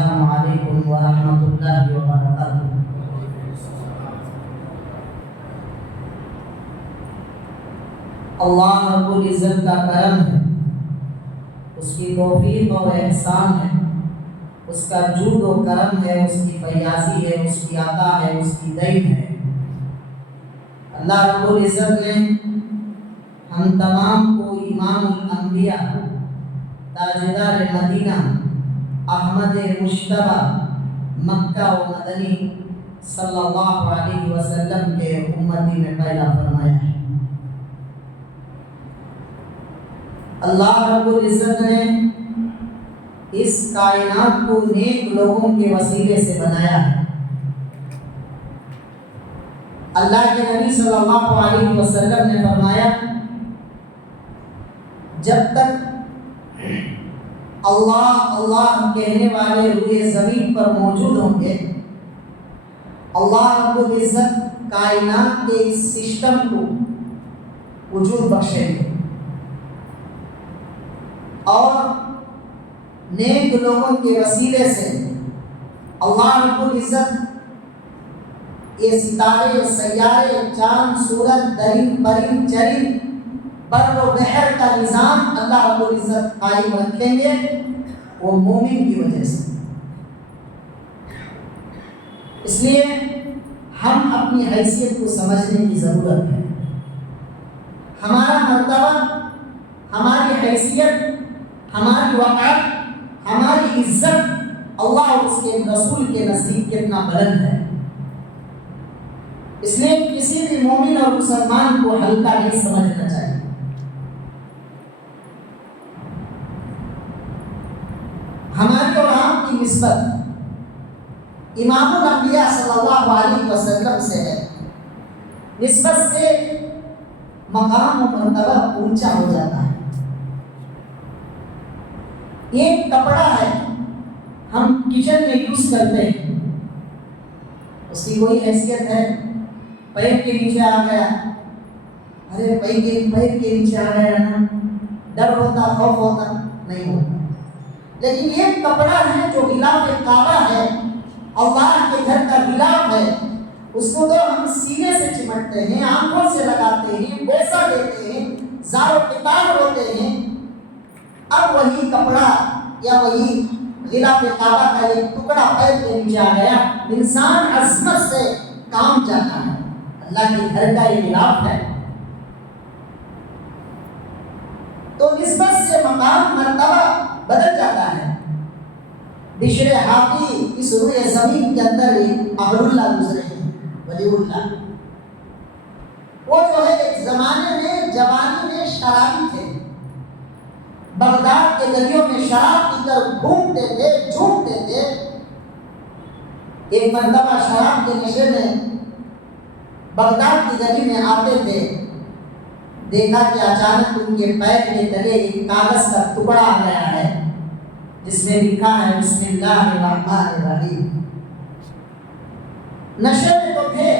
السلام علیکم ورحمۃ اللہ وبرکاتہ۔ اللہ رب العزت کا کرم ہے، اس کی توفیق اور احسان ہے، اس کا جود و کرم ہے، اس کی فیاضی ہے، اس کی عطا ہے، اس کی دین ہے۔ اللہ رب العزت نے ہم تمام کو امام الانبیاء تاجدار مدینہ احمد مشتبہ مکہ و مدنی صلی اللہ علیہ وسلم کے امتی میں پیدا فرمایا ہے۔ اللہ رب العزت نے اس کائنات کو نیک لوگوں کے وسیلے سے بنایا ہے۔ اللہ کے نبی صلی اللہ علیہ وسلم نے فرمایا، جب تک اللہ اللہ کہنے والے روئے زمین پر موجود ہوں گے، اللہ رب العزت کائنات کے اس سسٹم کو وجود بخشیں گے اور نیک لوگوں کے وسیلے سے اللہ رب العزت یہ ستارے، سیارے، چاند، سورج، درند، پرند، چرند، بر و بحر کا نظام اللہ رب العزت قائم رکھیں گے، وہ مومن کی وجہ سے۔ اس لیے ہم اپنی حیثیت کو سمجھنے کی ضرورت ہے۔ ہمارا مرتبہ، ہماری حیثیت، ہماری وقار، ہماری عزت اللہ اور اس کے رسول کے نزدیک کتنا بلند ہے۔ اس لیے کسی بھی مومن اور مسلمان کو ہلکا نہیں سمجھنا چاہیے۔ ہماری اور آپ کی نسبت امام الانبیاء صلی اللہ علیہ وسلم سے ہے، نسبت سے مقام و مرتبہ اونچا ہو جاتا ہے۔ یہ کپڑا ہے، ہم کچن میں یوز کرتے ہیں، اس کی کوئی حیثیت ہے؟ پیر کے نیچے آ گیا، ارے پیر کے نیچے آ گیا نا، ڈر ہوتا، خوف ہوتا نہیں ہوتا۔ لیکن یہ کپڑا ہے جو غلاف کعبہ ہے، اللہ کے گھر کا غلاف ہے، اس کو تو ہم سینے سے چمٹتے ہیں، آنکھوں سے لگاتے ہیں، بوسہ دیتے ہیں، زار و قطار ہوتے ہیں۔ اب وہی کپڑا یا وہی غلاف کعبہ کا ایک ٹکڑا پیر کے نیچے آ گیا، انسان عظمت سے کام جاتا ہے۔ اللہ کے گھر کا یہ غلاف ہے، تو نسبت سے مقام مرتبہ بدل جاتا ہے۔ بشر حافی اس روئے زمین کے اندر اہل اللہ گزرے ہیں، ولی اللہ، وہ جو ہے ایک زمانے میں جوانی میں شرابی تھے، بغداد کے گلیوں میں شراب پی کر گھومتے تھے، جھومتے تھے۔ ایک مرتبہ شراب کے نشے میں بغداد کی گلی میں آتے تھے، دیکھا کہ اچانک ان کے پیر کے تلے ایک کاغذ کا ٹکڑا آ گیا ہے جس میں لکھا ہے بسم اللہ الرحمن الرحیم۔ نشے میں تو تھے،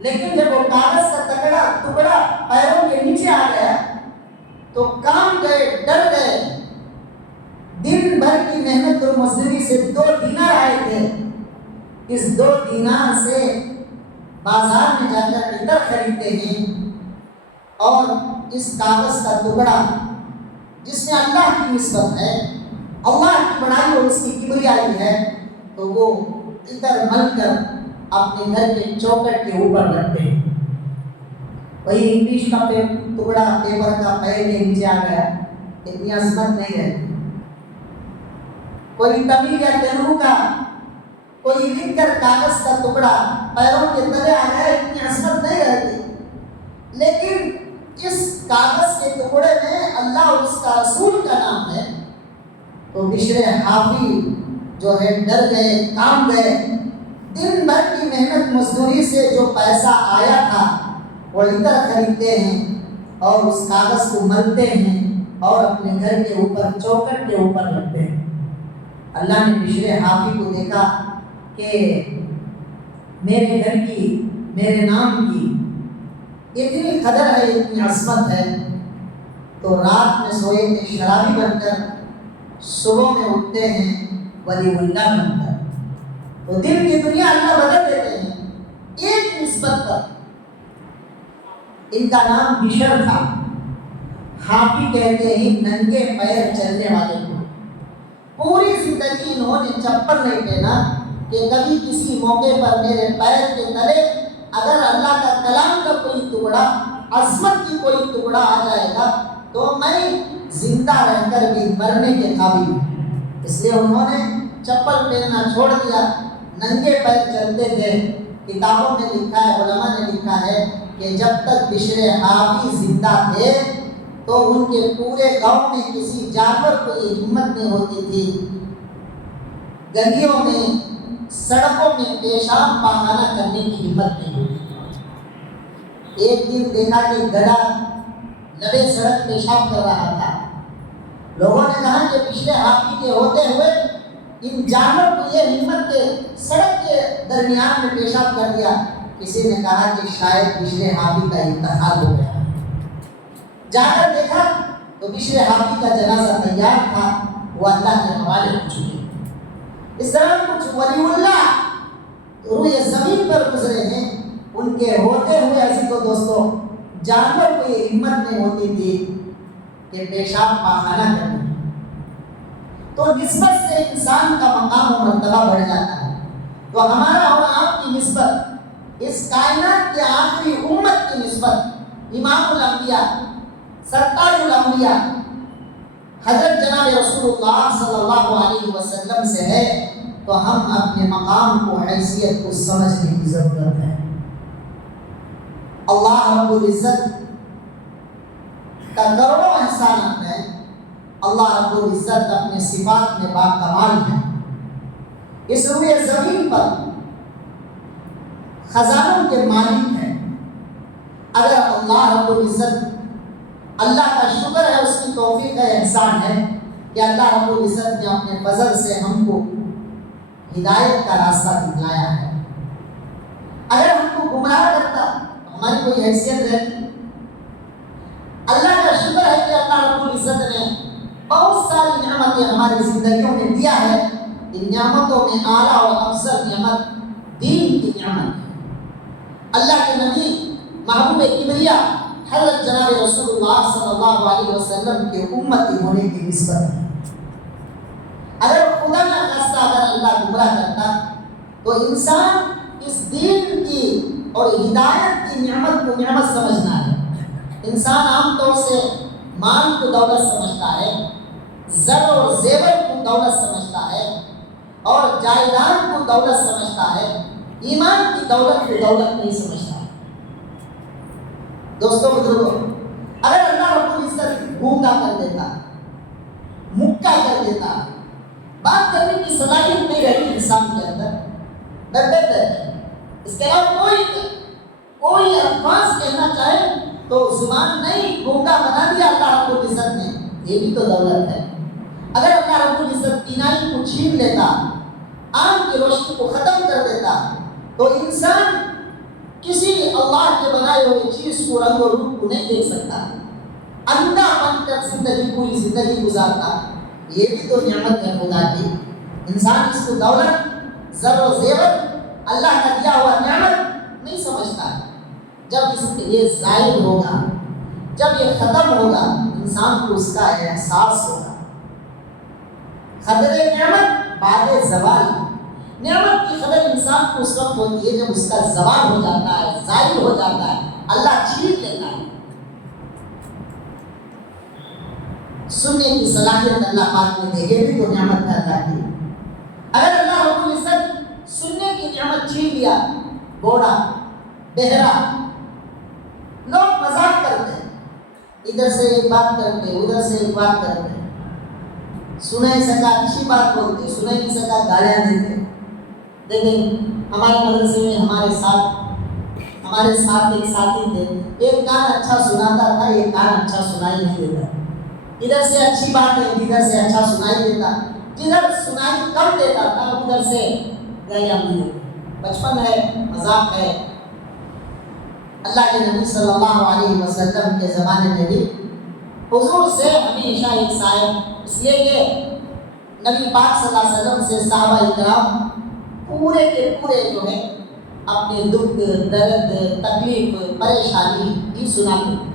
لیکن جب وہ کاغذ کا ٹکڑا پیروں کے نیچے آ گیا تو کام گئے، ڈر گئے۔ دن بھر کی محنت اور مزدوری سے 2 دینار آئے تھے، اس 2 دینار سے بازار میں جا کر عطر خریدتے ہیں اور اس کاغذ کا ٹکڑا جس میں اللہ کی نسبت ہے، اللہ کی بڑائی اور اس کی کبریائی ہے، تو وہ عطر مل کر اپنے گھر کے چوکٹ کے اوپر رکھتے ہیں۔ وہی انگلش کا ٹکڑا پیپر کا پیر کے نیچے آ گیا، اتنی عظمت نہیں رہتی۔ کوئی تمل یا تیلگو کا کوئی لکھ کر کاغذ کا ٹکڑا پیروں کے تلے آ گیا، اتنی عظمت نہیں رہتی۔ لیکن اس کاغذ کے ٹکڑے میں اللہ اور اس کا رسول کا نام ہے، تو بشر حافی جو ہے ڈر گئے، کام گئے۔ دن بھر کی محنت مزدوری سے جو پیسہ آیا تھا وہ عطر خریدتے ہیں اور اس کاغذ کو ملتے ہیں اور اپنے گھر کے اوپر چوکٹ کے اوپر رکھتے ہیں۔ اللہ نے بشر حافی کو دیکھا کہ میرے گھر کی، میرے نام کی اتنی قدر ہے، اتنی عظمت ہے، تو رات میں سوئے تھے شرابی بن کر، صبح میں اٹھتے ہیں ولی اللہ بنتا ہے. تو دل کی دنیا اللہ بدل دیتے ہیں ایک نسبت پر. ان کا نام بشر تھا. ہاتھی کہتے ہیں ننگے پیر چلنے والے کو. پوری زندگی انہوں نے چپل نہیں پہنا کہ کبھی کسی موقع پر میرے پیر کے تلے اگر اللہ کا کلام کا کوئی ٹکڑا، عظمت کی کوئی ٹکڑا آ جائے گا تو میں زندہ رہ کر بھی مرنے کے قابل ہوں. اس لیے انہوں نے چپل پہننا چھوڑ دیا، ننگے پیر چلتے تھے. کتابوں میں لکھا ہے، علماء نے لکھا ہے کہ جب تک بشر حافی زندہ تھے تو ان کے پورے گاؤں میں کسی جانور کو یہ ہمت نہیں ہوتی تھی گلیوں میں، سڑکوں میں پیشاب پاخانہ کرنے کی ہمت نہیں ہوتی. ایک دن دیکھا کہ گدھا لبے سڑک پیشاب کر رہا تھا. لوگوں نے کہا کہ پچھلے حافی کے ہوتے ہوئے ان جانور کو یہ ہمت کے سڑک کے درمیان میں پیشاب کر دیا. کسی نے کہا کہ شاید پچھلے حافی کا انتقال ہو گیا. جا کر دیکھا تو پچھلے حافی کا جنازہ تیار تھا، وہ اللہ کے حوالے ہو چکے. اس طرح کچھ ولی اللہ روئے زمین پر گزرے ہیں، ان کے ہوتے ہوئے عزیز و دوستوں جانور کو یہ ہمت نہیں ہوتی تھی کہ پیشاب پاخانہ کریں. تو نسبت سے انسان کا مقام و مرتبہ بڑھ جاتا ہے. تو ہمارا اور آپ کی نسبت اس کائنات کے آخری امت کی نسبت امام الانبیاء، سرکار الانبیاء حضرت جناب رسول اللہ صلی اللہ علیہ وسلم سے ہے. تو ہم اپنے مقام کو، حیثیت کو سمجھنے کی ضرورت ہے. اللہ رب العزت کا کروڑوں احسانات ہیں. اللہ رب العزت اپنے صفات میں باکمال ہے. اس روئے زمین پر خزانوں کے مالک ہیں. اگر اللہ رب العزت، اللہ کا شکر ہے، اس کی توفیق ہے، احسان ہے کہ اللہ رب العزت نے اپنے فضل سے ہم کو ہدایت کا راستہ دکھلایا ہے. اگر ہم کو گمراہ کرتا تو ہماری کوئی حیثیت رہتی. اللہ کا شکر ہے کہ اللہ رب العزت نے بہت ساری نعمتیں ہماری زندگیوں میں دیا ہے. ان نعمتوں میں اعلیٰ اور افضل نعمت دین کی نعمت ہے. اللہ کے نبی محبوب کبریا حضرت جناب رسول اللہ صلی اللہ علیہ وسلم کے امتی ہونے کی نسبت ہے. اگر خدا نہ خاصہ اگر اللہ گمراہ کرتا تو انسان اس دین کی اور ہدایت کی نعمت کو نعمت سمجھنا ہے. انسان عام طور سے مال کو دولت سمجھتا ہے، زر اور زیور کو دولت سمجھتا ہے، اور جائیداد کو دولت سمجھتا ہے. ایمان کی دولت کو دولت نہیں سمجھتا. دوستوں بزرگوں، اگر اللہ رب العزت گونگا کر دیتا، مکہ کر دیتا، بات کرنے کی صلاحیت نہیں رہتی انسان کے اندر، اس کے علاوہ کوئی الفاظ کہنا چاہے تو زبان نہیں، گونگا بنا دیا اللہ رب العزت نے، یہ بھی تو دولت ہے. اگر اللہ رب العزت بینائی کو چھین لیتا، آنکھ کی روشنی کو ختم کر دیتا، تو انسان کسی اللہ کے بنائے ہوئے چیز کو، رنگ و روپ کو نہیں دیکھ سکتا. اندھا بن کر زندگی پوری زندگی گزارتا. یہ بھی تو نعمت ہے خدا کی. انسان اس کو دولت، زر و زیور، اللہ کا دیا ہوا نعمت نہیں سمجھتا. جب اس کے یہ زائل ہوگا، جب یہ ختم ہوگا، انسان کو اس کا احساس ہوگا. قدر نعمت بعد زوال. نعمت کی قدر انسان کو اس وقت ہوتی ہے جب اس کا زوال ہو جاتا ہے، زائل ہو جاتا ہے، اللہ چھین لیتا ہے. سننے کی صلاحیت اللہ پاک نے دی، یہ بھی تو نعمت ہے اللہ کی. اگر اللہ رب العزت سننے کی نعمت چھین لیا، بوڑھا، بہرا، لوگ مذاق کرتے ہیں، ادھر سے ایک بات کرتے، ادھر سے ایک بات کرتے، سنے نہیں سکا اچھی بات بولتے، سنے نہیں سکا گالیاں دیتے. دیکھیں ہمارے مدرسے میں ہمارے ساتھ ایک ساتھی تھے، ایک کان اچھا سناتا تھا، ایک کان اچھا سنائی نہیں دیتا. ادھر سے اچھی بات ہے، ادھر سے اچھا سنائی دیتا، جدھر سنائی کم دیتا تھا ادھر سے گالیاں بھی دیتے. بچپن ہے، مذاق ہے. اللہ کے نبی صلی اللہ علیہ وسلم کے زمانے میں بھی حضور سے ہمیشہ ایک صاحب، اس لیے کہ نبی پاک صلی اللہ علیہ وسلم سے صحابہ اکرام پورے کے پورے جو ہے اپنے دکھ، درد، تکلیف، پریشانی بھی سناتے تھے.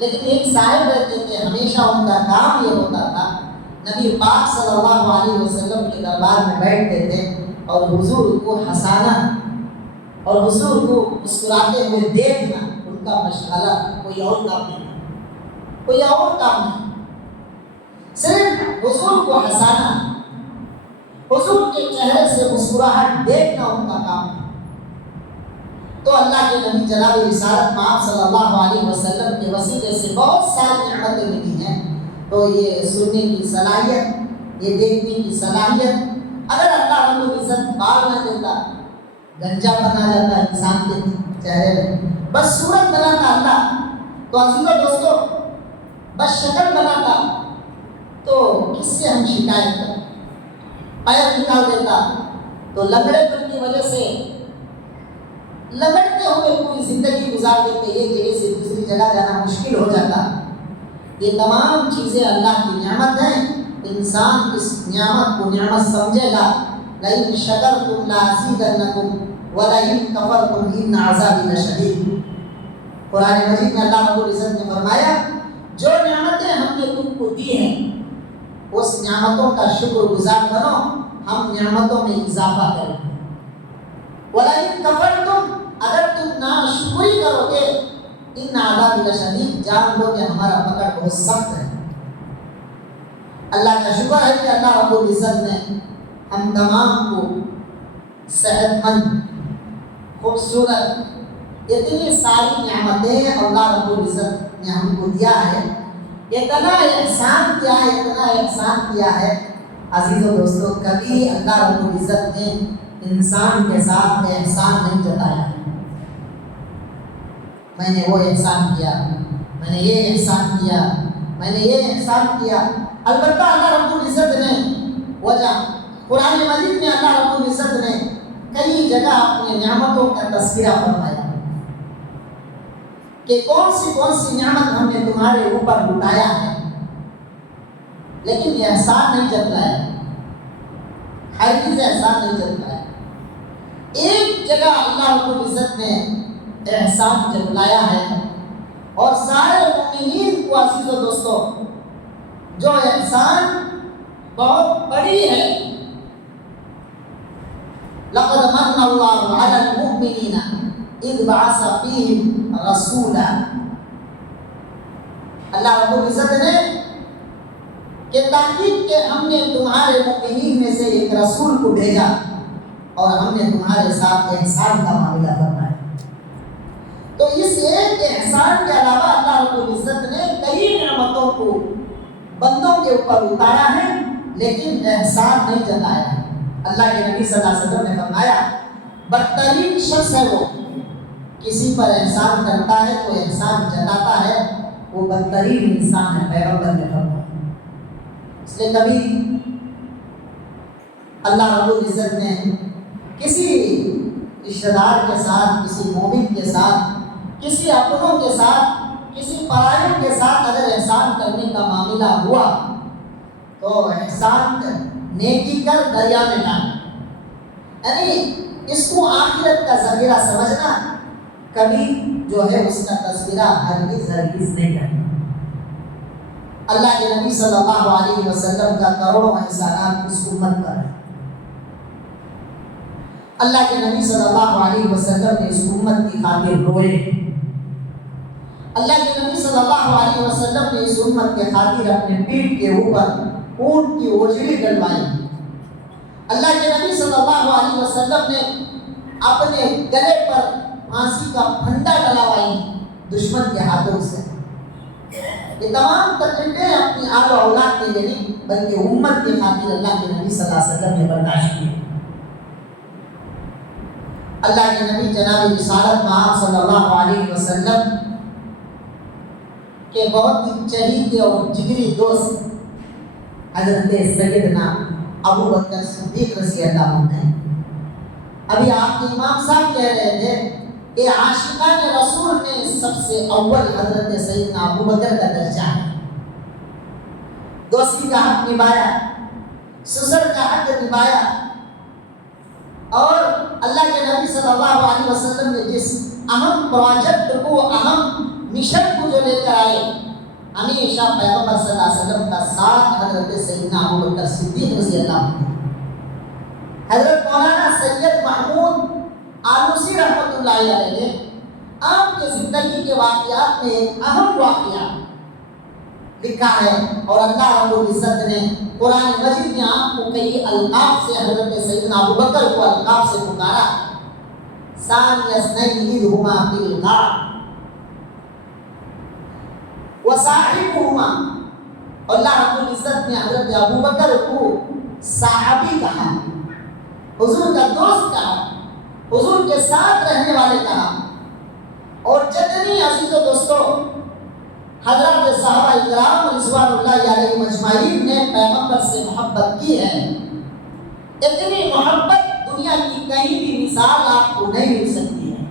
لیکن ایک صاحب رہتے تھے، ہمیشہ ان کا کام یہ ہوتا تھا نبی پاک صلی اللہ علیہ وسلم کے دربار میں بیٹھتے تھے اور حضور کو ہنسانا اور حضور کو مسکراتے ہوئے دیکھنا ان کا مشغلہ، کوئی اور کام نہیں، کوئی اور کام نہیں، صرف حضور کو ہنسانا، حضور کے چہرے سے مسکراہٹ دیکھنا ان کا کام ہے. تو اللہ کے نبی جناب رسالت مآب صلی اللہ علیہ وسلم کے وسیلے سے بہت ساری نعمتیں ملی ہیں. تو یہ سننے کی صلاحیت، یہ دیکھنے کی صلاحیت، اگر اللہ رب العزت بال نہ دیتا، گنجا بنا جاتا انسان کے چہرے میں، بس صورت بناتا اللہ تو عزیزو دوستو، بس شکل بناتا تو کس سے ہم شکایت کریں. پیر نکال دیتا تو لنگڑے پن کی وجہ سے لگڑتے ہوئے پوری زندگی گزار دیتے، ایک جگہ سے دوسری جگہ جانا مشکل ہو جاتا. یہ تمام چیزیں اللہ کی نعمت ہیں. انسان اس نعمت کو نعمت سمجھے گا. لئن شکرتم لازیدنکم ولئن کفرتم ان عذابی لشدید. قرآن مجید میں اللہ رب العزت نے فرمایا جو نعمتیں ہم نے تم کو دی ہیں اس نعمتوں کا شکر گزار بنو، ہم نعمتوں میں اضافہ کریں. وَلَئِن كَفَرْتُمْ، اگر تم ناشکری کرو گے، ان عذاب لشدید، جان لو کہ ہمارا پکڑ بہت سخت ہے. اللہ کا شکر ہے کہ اللہ رب العزت نے ہم تمام کو صحت مند، خوبصورت، اتنی ساری نعمتیں اللہ رب العزت نے ہم کو دیا ہے. اتنا احسان کیا ہے، اتنا احسان کیا ہے عزیز و دوستو، کبھی اللہ رب العزت نے انسان کے ساتھ احسان نہیں جتایا. میں نے وہ احسان کیا، میں نے یہ احسان کیا، میں نے یہ احسان کیا. البتہ اللہ رب العزت نے وجہ قرآن مجید میں اللہ رب العزت نے کئی جگہ اپنے نعمتوں کا تذکرہ فرمایا کہ کون سی نعمت ہم نے تمہارے اوپر لٹایا ہے، لیکن احسان نہیں جتلایا، ہرگز احسان نہیں جتلایا. ایک جگہ اللہ رب العزت نے احسان جتلایا ہے اور سارے مومنین کو عزیز و دوستو جو احسان بہت بڑی ہے. لقد من اللہ علی المؤمنین اذ بعث فیہم رسولا. اللہ رب العزت نے کہ تحقیق کہ ہم نے تمہارے مؤمنین میں سے ایک رسول کو بھیجا اور ہم نے تمہارے ساتھ احسان کا معاملہ فرمایا. تو اس ایک احسان کے علاوہ اللہ رب العزت نے کئی نعمتوں کو بندوں کے اوپر اتارا ہے لیکن احسان نہیں جتایا ہے. اللہ کے نبی صلی اللہ علیہ وسلم نے فرمایا بدترین شخص ہے وہ کسی پر احسان کرتا ہے تو احسان جتاتا ہے، وہ بدترین انسان ہے. پیغمبر نے فرمایا. اس لیے کبھی اللہ رب العزت نے کسی رشتہ دار کے ساتھ، کسی مومن کے ساتھ، کسی اپنوں کے ساتھ، کسی پرائے کے ساتھ اگر احسان کرنے کا معاملہ ہوا تو احسان نیکی کر دریا میں ڈال، یعنی اس کو آخرت کا ذخیرہ سمجھنا، کبھی جو ہے اس کا تذکرہ ہرگز نہیں کرنا. اللہ کے نبی صلی اللہ علیہ وسلم کا کروڑوں احسانات اس امت پر ہے. اللہ کے نبی صلی اللہ علیہ وسلم نے اس امت کی خاطر روئے. اللہ کے نبی صلی اللہ علیہ وسلم نے اس امت کے خاطر اپنے پیٹھ کے اوپر اونٹ کی اوجڑی ڈلوائی. اللہ کے نبی صلی اللہ علیہ وسلم نے اپنے گلے پر پھانسی کا پھندا ڈلوائی دشمن کے ہاتھوں سے. یہ تمام تکلیفیں اپنی آل و اولاد کے لیے نہیں بلکہ امت کی خاطر اللہ کے نبی صلی اللہ علیہ وسلم نے برداشت کی. اللہ کے نبی جناب رسالت مآب صلی اللہ علیہ وسلم کے بہت ہی چہیتے اور جگری دوست حضرت سیدنا ابو بکر صدیق رضی اللہ عنہ ہیں. ابھی آپ کے امام صاحب کہہ رہے تھے کہ عاشقان رسول میں سب سے اول حضرت سیدنا ابو بکر کا درجہ ہے. دوستی کا حق نبھایا، سسر کا حق نبھایا، اور اللہ کے نبی صلی اللہ علیہ وسلم نے جس اہم پروجیکٹ کو، اہم مشن کو جو لے کر آئے، ہمیشہ پیغمبر صلی اللہ علیہ وسلم کا ساتھ حضرت سیدنا ابوبکر صدیق رضی اللہ عنہ، حضرت مولانا سید محمود آلوسی رحمۃ اللہ علیہ نے آپ کے زندگی کے واقعات میں ایک اہم واقعہ لکھا ہے، اور اللہ رب العزت نے قرآن مجید میں آپ کو کئی القاب سے، حضرت سیدنا ابوبکر کو القاب سے پکارا، ثانی اثنین اذ ہما فی الغار وصاحبہما، اللہ رب العزت نے حضرت ابوبکر کو صحابی کہا، حضور کا دوست کہا، حضور کے ساتھ رہنے والے کہا، اور جتنی عزیز و دوستوں حضرات صحابہ اکرام رضوان اللہ علیہم اجمعین نے پیغمبر سے محبت کی ہے، اتنی محبت دنیا کی کہیں بھی مثال آپ کو نہیں مل سکتی ہے۔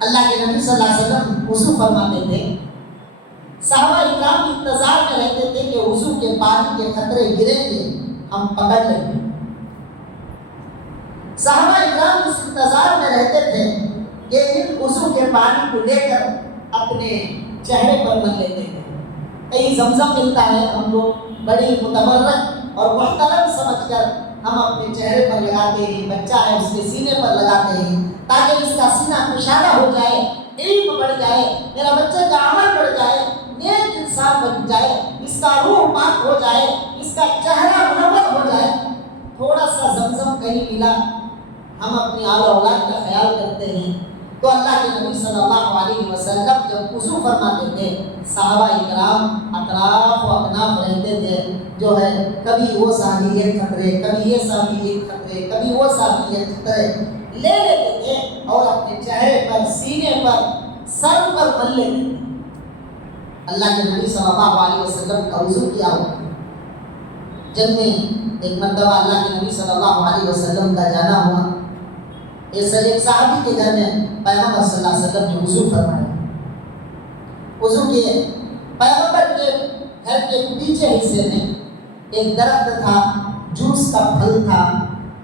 اللہ کے نبی صلی اللہ علیہ وسلم وضو فرماتے تھے، صحابہ اکرام انتظار میں رہتے تھے کہ وضو کے پانی کے قطرے گریں گے، ہم پکڑ لیں گے۔ صحابہ اکرام اس انتظار میں رہتے تھے کہ ان وضو کے پانی کو لے کر اپنے چہرے پر مل لیتے تھے۔ کہیں زمزم ملتا ہے، ہم لوگ بڑی متبرک اور محترم سمجھ کر ہم اپنے چہرے پر لگاتے ہیں، بچہ ہے اس کے سینے پر لگاتے ہیں تاکہ اس کا سینہ کشادہ ہو جائے، علم بڑھ جائے، میرا بچے کا عمل بڑھ جائے، نیک انسان بن جائے، اس کا روح پاک ہو جائے، اس کا چہرہ منور ہو جائے۔ تھوڑا سا زمزم کہیں ملا، ہم اپنی آل اولاد کا خیال کرتے ہیں۔ تو اللہ کے نبی صلی اللہ علیہ وسلم جب وضو فرماتے تھے، صحابہ اکرام اطراف و اکناف رہتے تھے، جو ہے کبھی وہ صحابی ایک قطرے، کبھی یہ صحابی ایک قطرے، کبھی وہ صحابی ایک قطرے لے لیتے تھے اور اپنے چہرے پر، سینے پر، سر پر مل لیتے تھے۔ اللہ کے نبی صلی اللہ علیہ وسلم کا وضو کیا ہوا جن میں ایک مرتبہ اللہ کے نبی صلی اللہ علیہ وسلم کا جانا ہوا، ایک صحابی کے گھر میں پیغمبر صلی اللہ علیہ وسلم نے وضو فرمایا۔ وضو کیے، پیغمبر کے گھر کے پیچھے حصے میں ایک درخت تھا، جوس کا پھل تھا،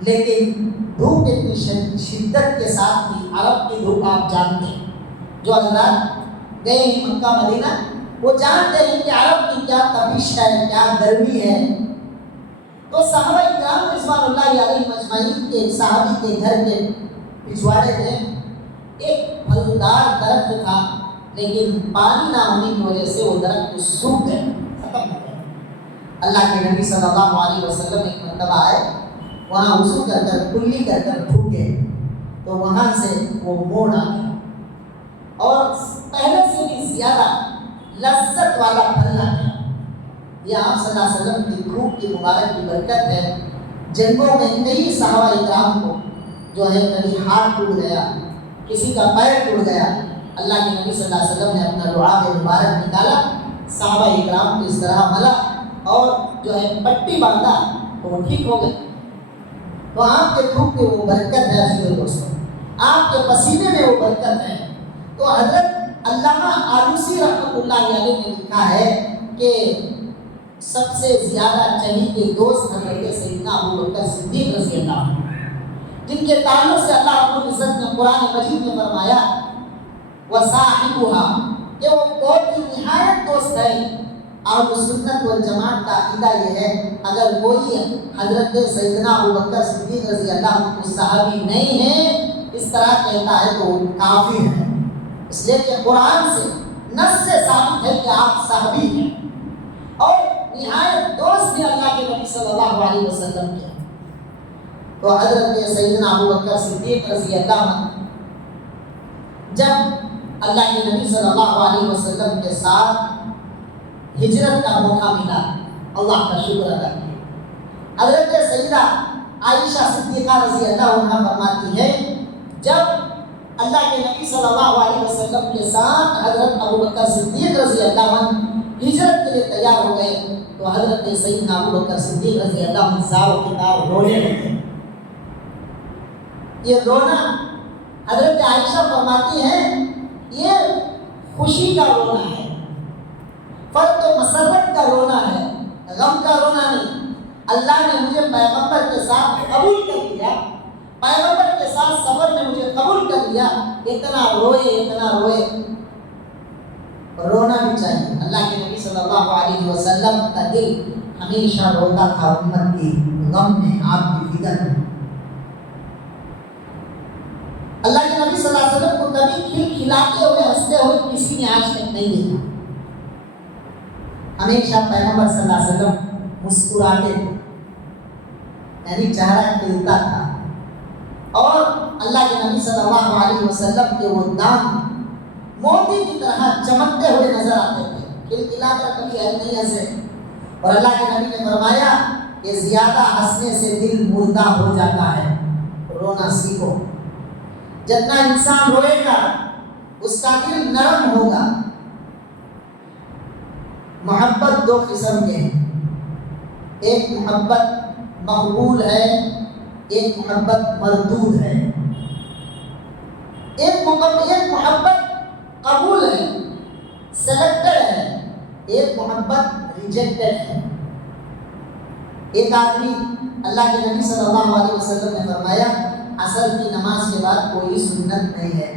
لیکن دھوپ اتنی شدت کے ساتھ تھی، عرب کی دھوپ آپ جانتے ہیں، جو حضرات گئے ہیں مکہ مدینہ وہ جانتے ہیں کہ عرب کی کیا تپش ہے، کیا گرمی ہے۔ تو صحابہ اکرام رضوان اللہ علیہم اجمعین کے صحابی کے گھر کے پچھواڑے میں ایک پھلدار درخت تھا، لیکن پانی نہ ہونے کی وجہ سے وہ درخت سوکھ گئے، ختم ہو گیا۔ اللہ کے نبی صلی اللہ علیہ وسلم ایک مرتبہ آئے، وہاں وضو کر کر کلی کر کر پھونکے تو وہاں سے وہ موڑ آ گیا، اور پہلے سے بھی زیادہ لذت والا پھل آ گیا۔ یہ آپ صلی اللہ علیہ وسلم کی دھوپ کی مبارک کی برکت ہے۔ جنگوں میں کئی صحابہ اکرام کو جو ہے کبھی ہاتھ ٹوٹ گیا، کسی کا پیر ٹوٹ گیا، اللہ کے نبی صلی اللہ علیہ وسلم نے اپنا لعاب مبارک نکالا، صحابہ اکرام کو اس طرح ملا اور جو ہے پٹی باندھا تو وہ ٹھیک ہو گئے۔ تو آپ کے دھوپ کی وہ برکت ہے عزیز دوستوں، آپ کے پسینے میں وہ برکت ہے۔ تو حضرت علامہ آلوسی رحمۃ اللہ علیہ نے لکھا ہے کہ سب سے زیادہ چہیتے دوست حضرت سیدنا ابوبکر صدیق رضی اللہ عنہ، جن کے تعلق سے اللہ رب العزت نے قرآن مجید میں فرمایا وصاحبها، کہ وہ بہت ہی نہایت دوست ہے۔ اہل سنت والجماعت کا عقیدہ یہ ہے، اگر کوئی حضرت سیدنا ابوبکر صدیق رضی اللہ عنہ کو صحابی نہیں ہے، اس طرح کہتا ہے تو وہ کافر ہے، اس لیے کہ قرآن سے نص سے ثابت ہے کہ آپ صحابی ہیں اور نہایت دوست بھی اللہ کے نبی صلی اللہ علیہ وسلم کے۔ تو حضرت سیدنا ابوبکر صدیق رضی اللہ عنہ جب اللہ کے نبی صلی اللہ علیہ وسلم کے ساتھ ہجرت کا موقع ملا، اللہ کا شکر ادا کیا۔ حضرت سیدہ عائشہ صدیقہ رضی اللہ عنہ فرماتی ہے، جب اللہ کے نبی صلی اللہ علیہ وسلم کے ساتھ حضرت ابوبکر صدیق رضی اللہ عنہ ہجرت کے لیے تیار ہو گئے تو حضرت سیدنا ابوبکر صدیق رضی اللہ عنہ زار کے کار رونے لگے۔ یہ رونا حضرت عائشہ فرماتی ہیں یہ خوشی کا رونا ہے، فرق تو مسرت کا رونا ہے، غم کا رونا نہیں۔ اللہ نے مجھے پیغمبر کے ساتھ قبول کر لیا، پیغمبر کے ساتھ سفر میں مجھے قبول کر لیا، اتنا روئے، رونا بھی چاہیے۔ اللہ کے نبی صلی اللہ علیہ وسلم کا دل ہمیشہ روتا تھا امت کی غم میں، آپ کی فکر میں۔ اللہ کے نبی صلی اللہ علیہ وسلم کو کبھی کھلاتے ہوئے ہنستے ہوئے کسی نے آج تک نہیں دیکھا۔ ہمیشہ پیغمبر صلی اللہ علیہ وسلم مسکراتے تھے، یعنی چہرہ کھلتا تھا، اور اللہ کے نبی صلی اللہ علیہ وسلم کے وہ دانت موتی کی طرح چمکتے ہوئے نظر آتے تھے، کھلکھلا کر کبھی نہیں ہنسے۔ اور اللہ کے نبی نے فرمایا کہ زیادہ ہنسنے سے دل مردہ ہو جاتا ہے، رونا سیکھو۔ جتنا انسان روئے گا اس کا دل نرم ہوگا۔ محبت دو قسم کے ہیں، ایک محبت مقبول ہے، ایک محبت مردود ہے۔ ایک محبت قبول ہے، سلیکٹڈ ہے، ایک محبت ریجیکٹڈ ہے۔ ایک آدمی، اللہ کے نبی صلی اللہ علیہ وسلم نے فرمایا عصر کی نماز کے بعد کوئی سنت نہیں ہے۔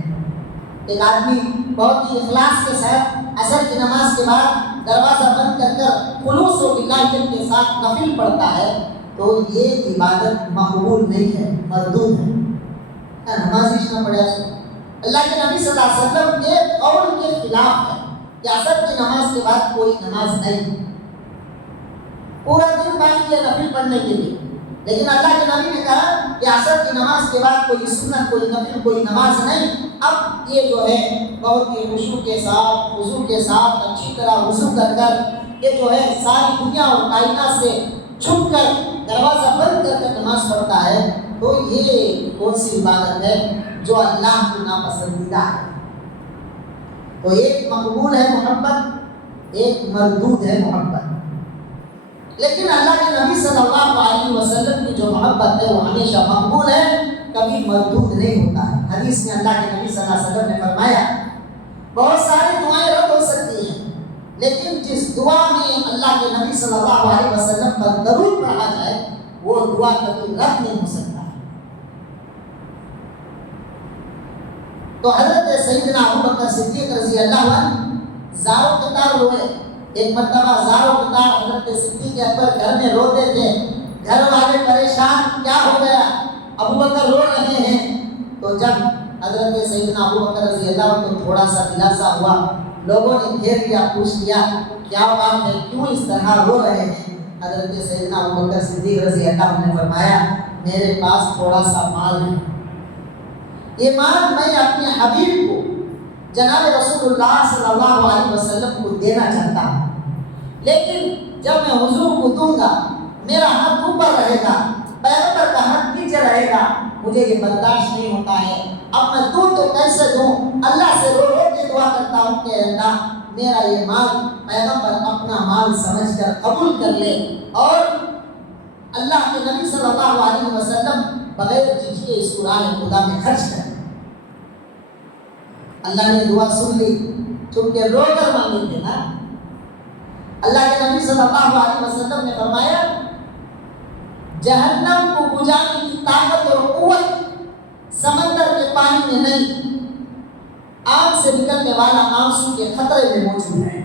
ایک آدمی بہت ہی اخلاص کے ساتھ عصر کی نماز کے بعد دروازہ بند کر خلوص و بلاہیت کے ساتھ نفل پڑھتا ہے تو یہ عبادت مقبول نہیں ہے، مردود ہے۔ نماز نہ پڑھے، اللہ کے نبی صلی اللہ علیہ وسلم کے قول کے خلاف ہے کہ عصر کی نماز کے بعد کوئی نماز نہیں، پورا دن باقی ہے نفل پڑھنے کے لیے، لیکن اللہ کے نبی نے کہا کہ عصر کی نماز کے بعد کوئی سنت، کوئی نفل، کوئی نماز نہیں۔ اب یہ جو ہے بہت ہی خشوع کے ساتھ، وضو کے ساتھ اچھی طرح وضو کر یہ جو ہے ساری دنیا اور کائنات سے چھپ کر دروازہ بند کر نماز پڑھتا ہے، تو یہ کون سی عبادت ہے جو اللہ کو ناپسندیدہ ہے؟ تو ایک مقبول ہے محبت، ایک مردود ہے محبت۔ لیکن اللہ کے نبی صلی اللہ علیہ وسلم کی جو محبت ہے وہ ہمیشہ مقبول ہے، کبھی مردود نہیں ہوتا ہے۔ حدیث میں اللہ کے نبی صلی اللہ علیہ وسلم نے فرمایا بہت ساری دعائیں رد ہو سکتی ہیں، لیکن جس دعا میں اللہ کے نبی صلی اللہ علیہ وسلم پر درود پڑھا جائے وہ دعا کبھی رد نہیں ہو سکتا۔ تو حضرت سیدنا ابوبکر صدیق رضی اللہ عنہ زاروں قطار ہوئے۔ ایک مرتبہ زاروں قطار حضرت صدیق اکبر گھر میں روتے تھے، گھر والے پریشان، کیا ہو گیا؟ ابوبکر رو رہے ہیں۔ تو جب حضرت سیدنا ابوبکر رضی اللہ عنہ کو تھوڑا سا دلاسا ہوا، لوگوں نے گھیر لیا، پوچھ لیا کیا بات ہے، کیوں اس طرح رو رہے ہیں؟ حضرت سیدنا ابوبکر صدیق رضی اللہ عنہ نے فرمایا میرے پاس تھوڑا سا مال ہے، یہ مال میں اپنے حبیب کو جناب رسول اللہ صلی اللہ علیہ وسلم کو دینا چاہتا ہوں، لیکن جب میں حضور کو دوں گا میرا حق اوپر رہے گا، پیغمبر کا حق نیچے رہے گا، مجھے یہ برداشت نہیں ہوتا ہے۔ اب میں دوں تو کیسے دوں؟ اللہ سے رو رو کے دعا کرتا ہوں کہ اللہ میرا یہ مال پیغمبر اپنا مال سمجھ کر قبول کر لے، اور اللہ کے نبی صلی اللہ علیہ وسلم بغیر جھجھکے اس قرآن خدا میں خرچ کریں۔ اللہ نے دعا سن لی، چونکہ رو کر مانگے تھے نا۔ اللہ کے نبی صلی اللہ علیہ وسلم نے فرمایا جہنم کو بجھانے کی طاقت اور قوت سمندر کے پانی میں نہیں، آنکھ سے نکلنے والا آنسو کے خطرے میں موجود ہے۔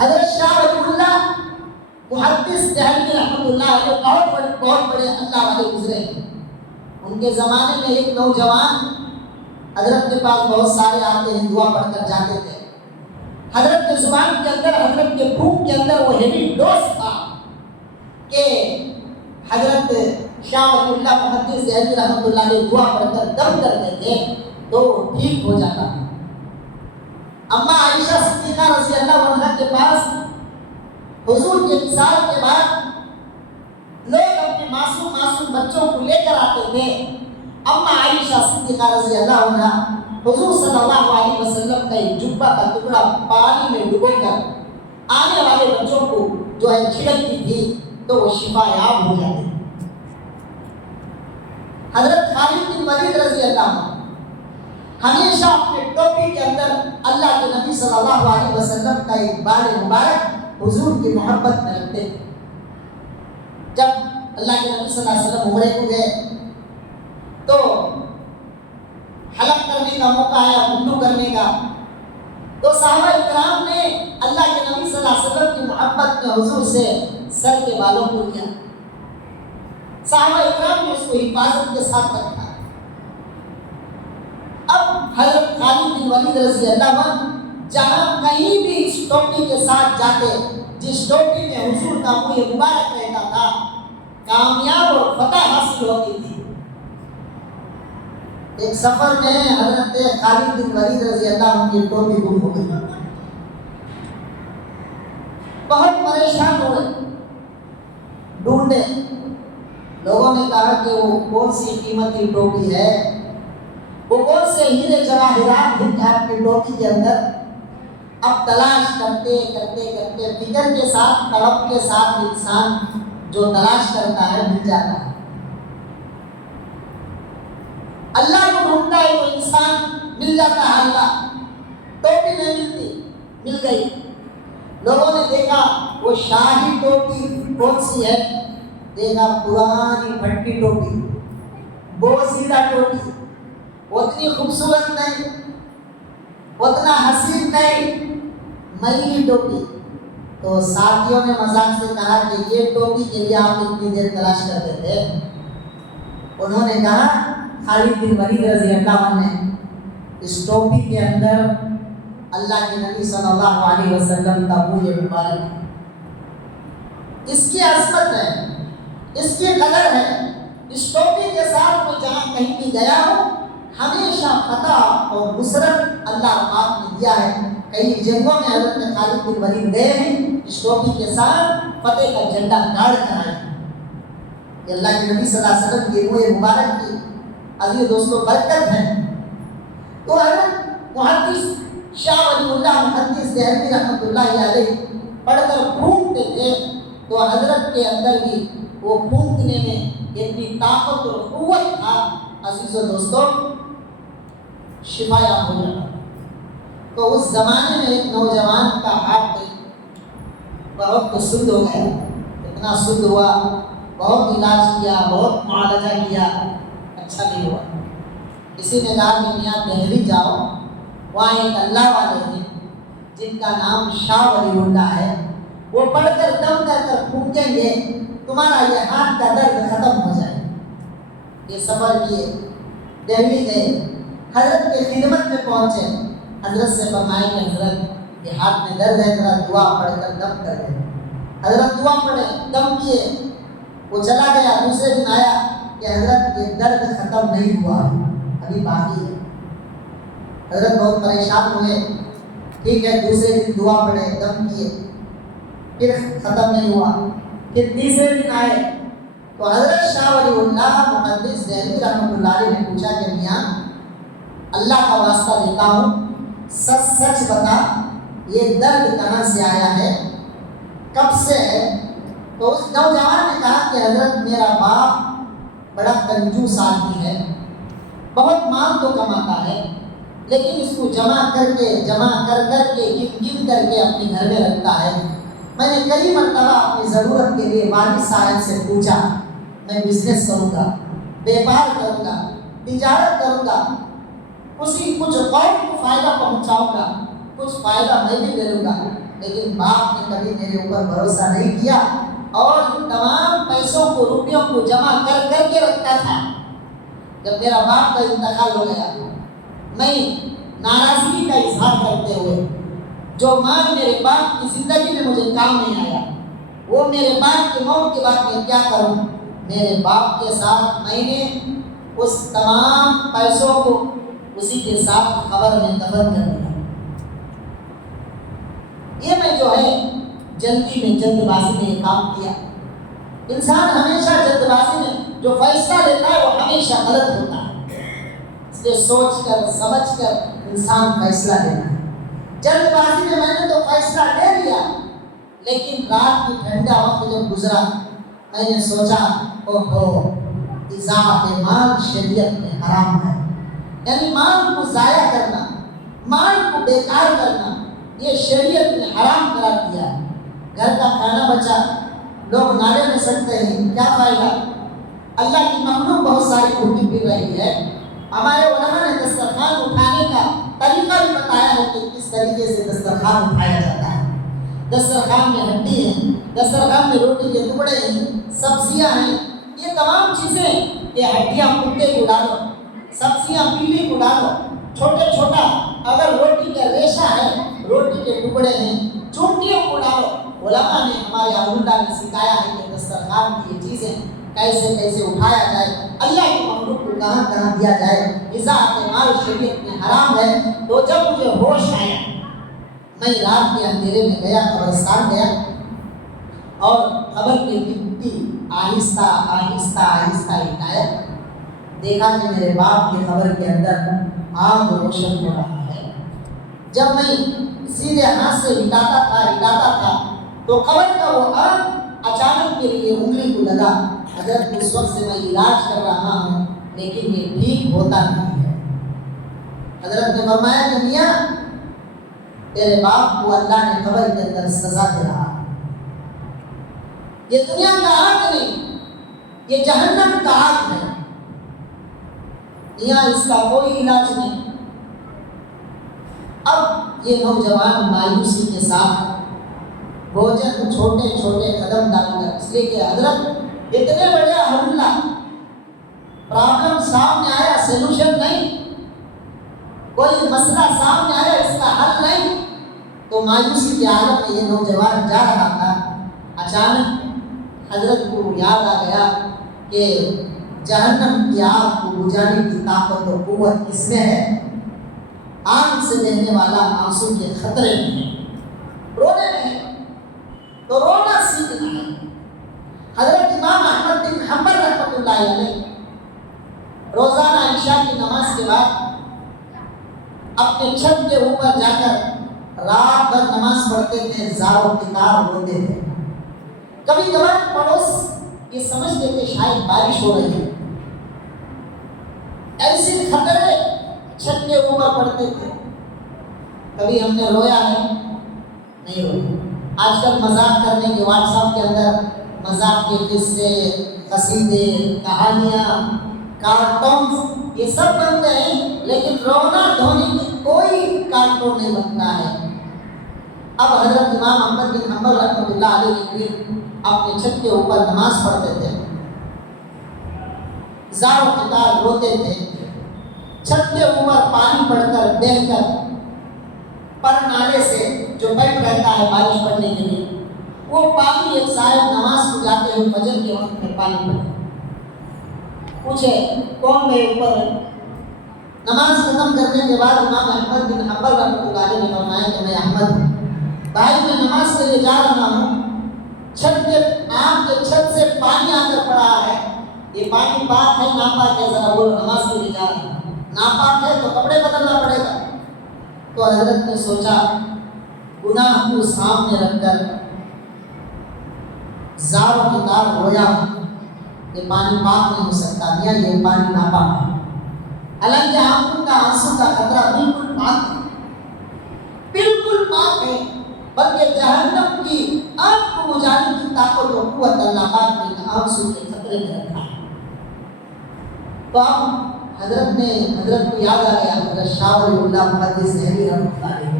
حضرت شاہ ولی اللہ محدث دہلوی رحمۃ اللہ علیہ بہت بڑے اللہ والے گزرے، ان کے زمانے میں ایک نوجوان حضرت کے پاس بہت سارے آتے ہیں، دعا پڑھ کر جاتے تھے۔ حضرت کے زبان کے اندر، حضرت کے بھوک کے اندر وہ ہیوی ڈوز تھا کہ حضرت شاہ ولی اللہ محدث دہلوی رحمۃ اللہ علیہ دعا پڑھ کر دم کر دیتے تو ٹھیک ہو جاتا۔ اما عائشہ صدیقہ رضی اللہ عنہا کے پاس حضور کے وصال کے بعد لوگ اپنے معصوم بچوں کو لے کر آتے تھے۔ اما عائشہ صدیقہ رضی اللہ عنہا حضور صلی اللہ علیہ وسلم کا ایک جبہ کا ٹکڑا پانی میں ڈبو کر آنے والے بچوں کو جو ہے چھڑکتی تھی تو وہ شفا یاب ہو جاتے۔ حضرت خالد بن ولید رضی اللہ عنہ ہمیشہ اپنے ٹوپی کے اندر اللہ کے نبی صلی اللہ علیہ وسلم کا ایک بال مبارک حضور کی محبت میں رکھتے تھے۔ جب اللہ کے نبی صلی اللہ علیہ وسلم عمرے کو گئے تو حلق کرنے کا موقع آیا، گھنٹو کرنے کا، تو صحابہ اکرام نے اللہ کے نبی صلی اللہ علیہ وسلم کی محبت میں حضور سے سر کے بالوں کو لیا۔ صحابہ اکرام نے اس کو حفاظت کے ساتھ رکھا۔ اب حضرت خالد بن ولید رضی اللہ عنہ جہاں کہیں بھی اس ٹوپی کے ساتھ جاتے، جس ٹوپی میں حضور کا منہ مبارک رہتا تھا، کامیاب اور فتح حاصل ہوتی تھی۔ ایک سفر میں حضرت خالد بن ولید رضی اللہ عنہ کی ٹوپی گم ہو گئی، بہت پریشان ہوئے، ڈھونڈے۔ لوگوں نے کہا کہ وہ کون سی قیمتی ٹوپی ہے، وہ کون سے ہیرے جواہرات ہیں آپ کی ٹوپی کے اندر۔ اب تلاش کرتے کرتے کرتے فکر کے ساتھ، تڑپ کے ساتھ انسان جو تلاش کرتا ہے مل جاتا ہے۔ اللہ کو ڈھونڈتا ہے تو انسان مل جاتا ہے، اللہ ٹوپی نہیں ملتی، مل گئی۔ لوگوں نے دیکھا وہ شاہی ٹوپی کون سی ہے، دیکھا پرانی پھٹی ٹوپی، بوسیدہ ٹوپی، اتنی خوبصورت نہیں، اتنا حسین نہیں، میلی ٹوپی۔ تو ساتھیوں نے مذاق سے کہا کہ یہ ٹوپی کے لیے آپ اتنی دیر تلاش کرتے تھے؟ انہوں نے کہا خالد بن ولید رضی اللہ عنہ نے اس ٹوپی کے اندر اللہ کے نبی صلی اللہ علیہ وسلم کا منہ مبارک، اس کی عظمت ہے، اس کی قدر ہے۔ اس ٹوپی کے ساتھ میں جہاں کہیں بھی گیا ہوں، ہمیشہ فتح اور نصرت اللہ پاک نے دیا ہے۔ کئی جنگوں میں حضرت خالد بن ولید گئے ہیں، اس ٹوپی کے ساتھ فتح کا جھنڈا گاڑ کر آئے ہیں۔ یہ اللہ کے نبی صلی اللہ علیہ وسلم کی منہ مبارک کی عزیز دوستوں برکت ہے۔ تو حضرت محدث شاہ ولی اللہ محدث دہلوی رحمۃ اللہ علیہ پڑھ کر پھونکتے تھے تو حضرت کے اندر بھی وہ پھونکنے میں اتنی طاقت اور قوت تھا، عزیز و دوستوں، شفا یاب ہو جاتا۔ تو اس زمانے میں ایک نوجوان کا ہاتھ بہت تو سد ہو گیا، اتنا سد ہوا، بہت علاج کیا، بہت معالجہ کیا، اچھا نہیں ہوا۔ کسی نے کہا کہ میاں دہلی جاؤ، وہاں ایک اللہ والے ہیں جن کا نام شاہ ولی اللہ ہے، وہ پڑھ کر دم کر کر پھونکیں گے، تمہارا یہ ہاتھ کا درد ختم ہو جائے۔ یہ سفر کیے، دہلی گئے، حضرت کی خدمت میں پہنچے، حضرت سے فرمائے کہ حضرت یہ ہاتھ میں درد ہے، ذرا دعا پڑھ کر دم کر دیں۔ حضرت دعا پڑھے، دم کیے، وہ چلا گیا۔ دوسرے دن آیا کہ حضرت یہ درد ختم نہیں ہوا، ابھی باقی ہے۔ حضرت بہت پریشان ہوئے، ٹھیک ہے، دوسرے دن دعا پڑھے، دم کیے، پھر ختم نہیں ہوا۔ پھر تیسرے دن آئے تو حضرت شاہ ولی اللہ محدث دہلوی رحمۃ اللہ علیہ نے پوچھا کہ میاں اللہ کا واسطہ دیتا ہوں، سچ سچ بتا یہ درد کہاں سے آیا ہے، کب سے ہے؟ تو اس نوجوان نے کہا کہ حضرت میرا باپ بڑا کنجوس آدمی ہے، بہت مال تو کماتا ہے، لیکن اس کو جمع کر کے گن کر کے اپنے گھر میں رکھتا ہے۔ میں نے کئی مرتبہ اپنی ضرورت کے لیے والد صاحب سے پوچھا، میں بزنس کروں گا، بیپار کروں گا، تجارت کروں گا، کچھ قوم کو فائدہ پہنچاؤں گا، کچھ فائدہ میں بھی لے لوں گا، لیکن باپ نے کبھی میرے اوپر بھروسہ نہیں کیا اور تمام پیسوں کو، روپیوں کو جمع کر کے رکھتا تھا۔ جب میرا باپ کا انتقال ہو گیا، میں ناراضگی کا اظہار کرتے ہوئے جو مال میرے باپ کی زندگی میں مجھے کام نہیں آیا، وہ میرے باپ کے موت کے بعد میں کیا کروں، میرے باپ کے ساتھ میں نے اس تمام پیسوں کو اسی کے ساتھ قبر میں دفن کر دیا۔ یہ میں جو ہے جلدی میں، جلد بازی میں یہ کام کیا۔ انسان ہمیشہ جلد بازی میں جو فیصلہ لیتا ہے وہ ہمیشہ غلط ہوتا ہے، اس لیے سوچ کر سمجھ کر انسان فیصلہ لینا ہے۔ جلد بازی میں نے تو فیصلہ لے لیا، لیکن رات کی ٹھنڈا وقت جب گزرا میں نے سوچا اوہو اضاعت مال شریعت میں حرام ہے، یعنی مال کو ضائع کرنا، مال کو بیکار کرنا، یہ شریعت نے حرام قرار دیا ہے۔ گھر کا کھانا بچا، لوگ نعرے میں سکتے ہیں، کیا فائدہ؟ اللہ کی مخلوق بہت ساری بھوکی پھر رہی ہے۔ ہمارے علماء نے دسترخوان اٹھانے کا طریقہ بھی بتایا ہے کہ کس طریقے سے دسترخوان اٹھایا جاتا ہے۔ دسترخوان میں ہڈی ہے، دسترخوان میں روٹی کے ٹکڑے ہیں، سبزیاں ہیں، یہ تمام چیزیں، یہ ہڈیاں کتے کو ڈالو، سبزیاں بلی کو ڈالو، چھوٹے چھوٹا اگر روٹی کا ریشہ ہے، روٹی کے ٹکڑے ہیں، چونٹیوں کو ڈالو۔ علماء نے ہمارے اللہ نے سکھایا ہے کہ دسترخوان کی یہ چیزیں کیسے کیسے اٹھایا جائے، اللہ کی مخلوق کو کہاں کہاں دیا جائے۔ اضاعت مال شریعت میں حرام ہے۔ تو جب مجھے ہوش آیا، میں رات کے اندھیرے میں گیا، قبرستان گیا، اور قبر کی مٹی آہستہ آہستہ آہستہ ہٹایا، دیکھا کہ میرے باپ کی قبر کے اندر آگ روشن ہو رہا ہے۔ جب میں سیدھے ہاتھ سے ہٹاتا تھا تو قبر کا وہ آگ اچانک میری یہ انگلی کو لگا۔ حضرت اس وقت سے میں علاج کر رہا ہوں لیکن یہ ٹھیک ہوتا نہیں ہے۔ حضرت نے فرمایا کہ میاں تیرے باپ کو اللہ نے قبر کے اندر سزا دے رہا، یہ دنیا کا آگ نہیں، یہ جہنم کا آگ ہے، یہاں اس کا کوئی علاج نہیں۔ اب یہ نوجوان مایوسی کے ساتھ بھوجن چھوٹے چھوٹے قدم ڈال کر، اس لیے کہ حضرت اتنے بڑے حملہ پرابلم سامنے آیا، سولوشن نہیں، کوئی مسئلہ سامنے آیا، اس کا حل نہیں، تو مایوسی کی حالت میں یہ نوجوان جا رہا تھا۔ اچانک حضرت کو یاد آ گیا کہ جہنم کی آگ کو بجھانے کی طاقت و قوت کس میں ہے؟ آنکھ سے بہنے والا آنسو کے خطرے میں ہے، رونے میں ہے، تو رونا سیکھنا ہے۔ حضرت امام احمد بن حنبل رحمۃ اللہ علیہ روزانہ عشاء کی نماز کے بعد اپنے چھت کے اوپر جا کر رات بھر نماز پڑھتے تھے، زاروں کتاب روتے تھے۔ کبھی کبھار پڑوس یہ سمجھتے تھے شاید بارش ہو رہی ہے، ایسے خطرے چھت کے اوپر پڑھتے تھے۔ کبھی ہم نے رویا ہے؟ نہیں رویا۔ آج کل مذاق کرنے کے واٹس ایپ کے اندر مذاق کے قصے، قصیدے، کہانیاں، کارٹونز یہ سب بنتے ہیں، لیکن رونا دھونے کی کوئی کارٹون نہیں بنتا ہے۔ اب حضرت امام احمد بن حنبل رحمۃ اللہ علیہ اپنے چھت کے اوپر نماز پڑھتے تھے، زاروں کتاب روتے تھے، چھت کے اوپر پانی پڑھ کر بہہ کر پر نالے سے جو پائپ رہتا ہے بارش پڑنے کے لیے، وہ پانی ایک صاحب نماز کو جاتے ہوئے فجر کے وقت میں پانی پڑے، پوچھے کون گئے اوپر؟ نماز ختم کرنے کے بعد امام احمد بن حنبل رحمۃ اللہ علیہ نے فرمایا کہ میں احمد ہوں بھائی، میں نماز کے لیے جا رہا ہوں، چھت کے آپ کے چھت سے پانی آ کر پڑا ہے، یہ پانی پاک ہے ناپاک ہے؟ ذرا بولو، نماز کے لیے جا رہا ہوں، ناپاک ہے تو کپڑے بدلنا پڑے گا۔ تو حضرت نے سوچا، گناہ کو سامنے رکھ کر زاروں کی طرح رویا، یہ پانی پاک نہیں ہو سکتا، میاں یہ پانی ناپاک ہے۔ حالانکہ آنکھوں کا آنسو کا خطرہ بالکل پاک ہے، بالکل پاک ہے، بلکہ جہنم کی آگ کو بجھانے کی طاقت و قوت اللہ پاک نے آنسو کے خطرے میں رکھا ہے۔ تو اب حضرت کو یاد آ گیا، حضرت شاہ ولی اللہ محدث دہلوی رحمۃ اللہ علیہ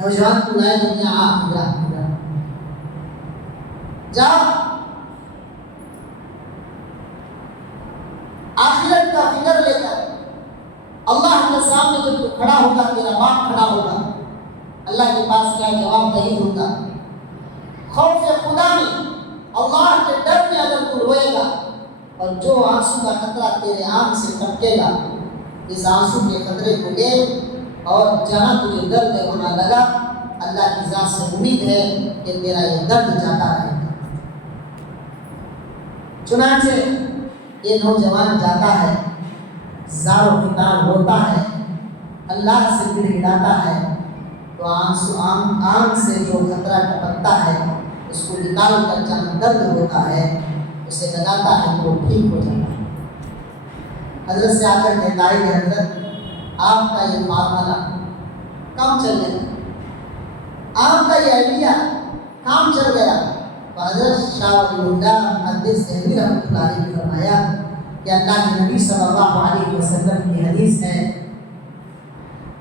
نوجوان کو لائے دنیا جا آخرت کا فکر لے کر اللہ کے سامنے جب تو کھڑا ہوگا، تیرا باپ کھڑا ہوگا، اللہ کے پاس کیا جواب نہیں ہوگا۔ خوف خدا میں، اللہ کے ڈر میں اگر تو روئے گا اور جو آنسو کا خطرہ تیرے آنکھ سے ٹپکے گا، اس آنسو کے خطرے کو لے اور جہاں تجھے درد ہونا لگا، اللہ کی ذات سے امید ہے کہ تیرا یہ درد جاتا رہے گا۔ چنانچہ یہ نوجوان جاتا ہے، زاروں کی طرح روتا ہے، اللہ سے گڑ گڑاتا ہے، تو آنکھ سے جو خطرہ ٹپکتا ہے اس کو نکال کر جہاں درد ہوتا ہے اسے لگاتا ہے تو وہ ٹھیک ہو جاتا ہے۔ حضرت سے آ کر کہتا ہے کہ حضرت آپ کا یہ فارمولا کام چل گیا، آپ کا یہ آئیڈیا کام چل گیا۔ تو حضرت شاہ ولی اللہ محدث دہلوی رحمۃ اللہ علیہ نے فرمایا کہ اللہ کے نبی صلی اللہ علیہ وسلم کی حدیث ہے،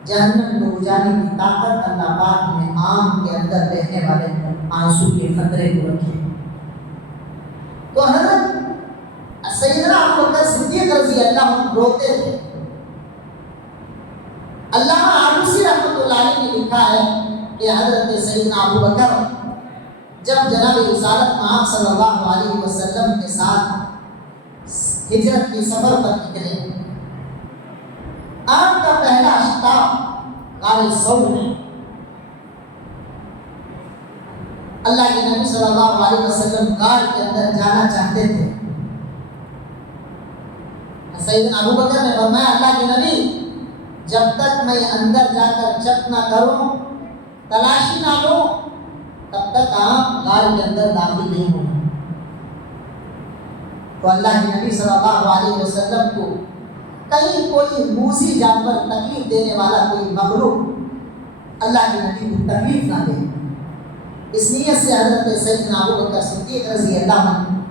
جہنم کو بجھانے کی طاقت اللہ پاک نے آم کے اندر بہنے والے آنسو کے قطرے کو رکھے۔ تو حضرت سیدنا ابوبکر صدیق رضی اللہ عنہ روتے تھے۔ علامہ آلوسی رحمۃ اللہ علیہ نے لکھا ہے کہ حضرت سیدنا ابوبکر جب جناب رسالت آپ صلی اللہ علیہ وسلم کے ساتھ ہجرت کی سفر پر نکلے، آپ کا پہلا شتاب غار ثور ہے۔ اللہ کے نبی صلی اللہ علیہ وسلم غار کے اندر جانا چاہتے تھے۔ سیدنا ابوبکر نے فرمایا اللہ کے نبی جب تک میں اندر جا کر چیک نہ کروں، تلاشی نہ لوں، تب تک آپ غار کے اندر داخل نہیں ہوں۔ تو اللہ کے نبی صلی اللہ علیہ وسلم کو کہیں کوئی موذی جانور تکلیف دینے والا کوئی مخلوق اللہ کے نبی کو تکلیف نہ دے، اس نیت سے حضرت سیدنا ابوبکر صدیق رضی اللہ عنہ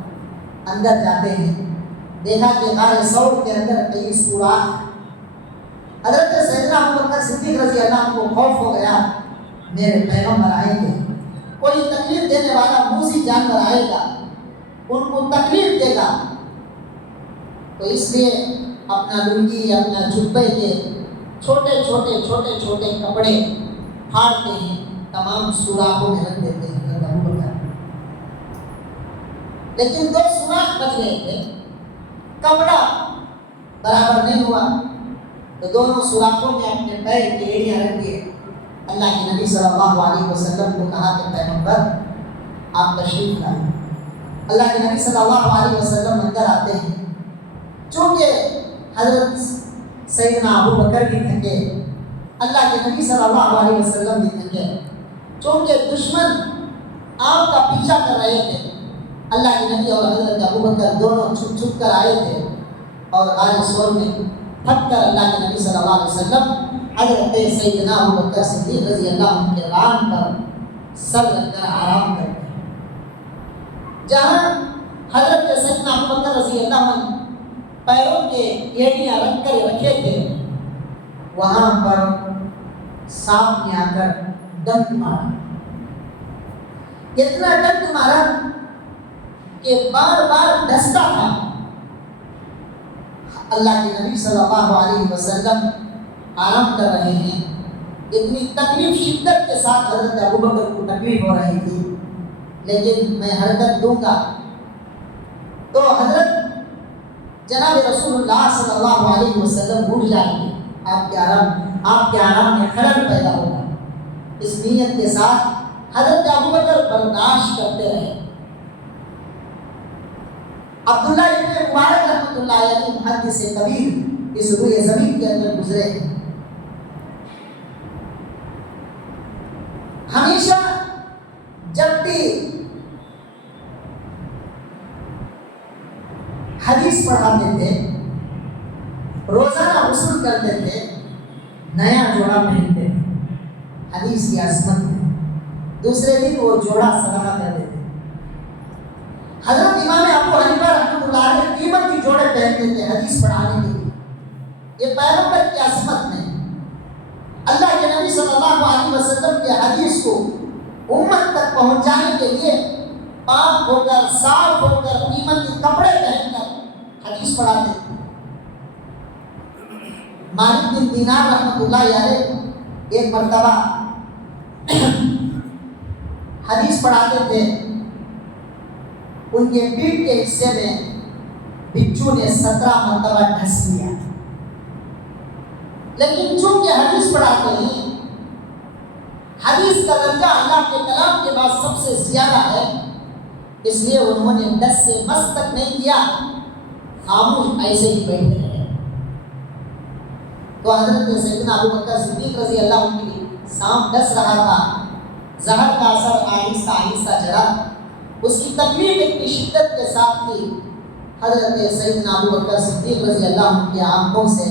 اندر جاتے ہیں۔ دیکھا کہ غار ثور کے اندر کئی سوراخ۔ حضرت سیدنا ابوبکر صدیق رضی اللہ عنہ کو خوف ہو گیا، میرے پیغمبر آئیں گے، کوئی تکلیف دینے والا موذی جانور آئے گا، ان کو تکلیف دے گا، تو اس لیے اپنا لنگی اپنا جبے کے چھوٹے چھوٹے کپڑے پھاڑتے ہیں، تمام سوراخوں میں رکھ دیتے ہیں۔ لیکن 2 سوراخ بچ گئے تھے، کپڑا برابر نہیں ہوا، تو دونوں سوراخوں میں اپنے پیر کی ایڑیاں رکھ دیے۔ اللہ کے نبی صلی اللہ علیہ وسلم کو کہا کہ پیغمبر آپ تشریف لائیں۔ اللہ کے نبی صلی اللہ علیہ وسلم اندر آتے ہیں۔ چونکہ حضرت سیدنا ابوبکر بھی تھکے، اللہ کے نبی صلی اللہ علیہ وسلم بھی تھکے، چونکہ دشمن آپ کا پیچھا کر رہے تھے، اللہ کے نبی اور حضرت ابوبکر دونوں چھپ کر آئے تھے، اور غار ثور میں تھک کر اللہ کے نبی صلی اللہ علیہ وسلم حضرت سیدنا ابوبکر صدیق رضی اللہ عنہ کے ران پر سر رکھ کر آرام کرتے ہیں۔ جہاں حضرت سیدنا ابوبکر رضی اللہ عنہ پیروں کے ایڑیاں رکھ کر رکھے تھے، وہاں پر سانپ نے آ کر ڈنک مارا، اتنا ڈنک مارا کہ بار بار ڈستا تھا۔ اللہ کے نبی صلی اللہ علیہ وسلم آرام کر رہے ہیں، اتنی تکلیف شدت کے ساتھ حضرت ابوبکر کو تکلیف ہو رہی تھی، لیکن میں حرکت دوں گا تو حضرت جناب رسول اللہ صلی اللہ علیہ وسلم اٹھ جائیں گے، آپ کے آرام میں خلل پیدا ہوگا۔ اس نیت کے ساتھ حضرت ابوبکر برداشت کرتے رہے۔ عبداللہ ابن مبارک رحمۃ اللہ علیہ محدث کبیر اس روئے زمین کے اندر گزرے ہیں۔ ہمیشہ جب بھی حدیث پڑھاتے تھے، روزانہ غسل کرتے تھے، نیا جوڑا پہنتے تھے، حدیث کی عظمت ہے۔ دوسرے دن وہ جوڑا صدقہ کر دیتے۔ حضرت امام ابو حنیفہ رحمۃ اللہ علیہ قیمتی جوڑے پہنتے تھے حدیث پڑھانے کے لیے۔ یہ پیغمبر کی عظمت میں اللہ کے نبی صلی اللہ علیہ وسلم کے حدیث کو امت تک پہنچانے کے لیے پاک ہو کر صاف ہو کر قیمتی کپڑے پہن کر حدیث پڑھاتے تھے۔ مالک بن دینار رحمۃ اللہ علیہ ایک مرتبہ حدیث پڑھاتے تھے، ان کے پیٹھ کے حصے میں بچھو نے 17 مرتبہ ڈھس لیا، لیکن چونکہ حدیث پڑھاتے ہیں، حدیث کا درجہ اللہ کے کلام کے بعد سب سے زیادہ ہے، اس لیے انہوں نے 10 سے مس تک نہیں کیا، خاموش ایسے ہی بیٹھے رہے۔ تو حضرت سیدنا ابوبکر صدیق رضی اللہ عنہ کی سانپ ڈس رہا تھا، زہر کا اثر آہستہ آہستہ چڑھا، اس کی تکلیف اتنی شدت کے ساتھ تھی، حضرت سیدنا ابوبکر صدیق رضی اللہ عنہ کی آنکھوں سے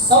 100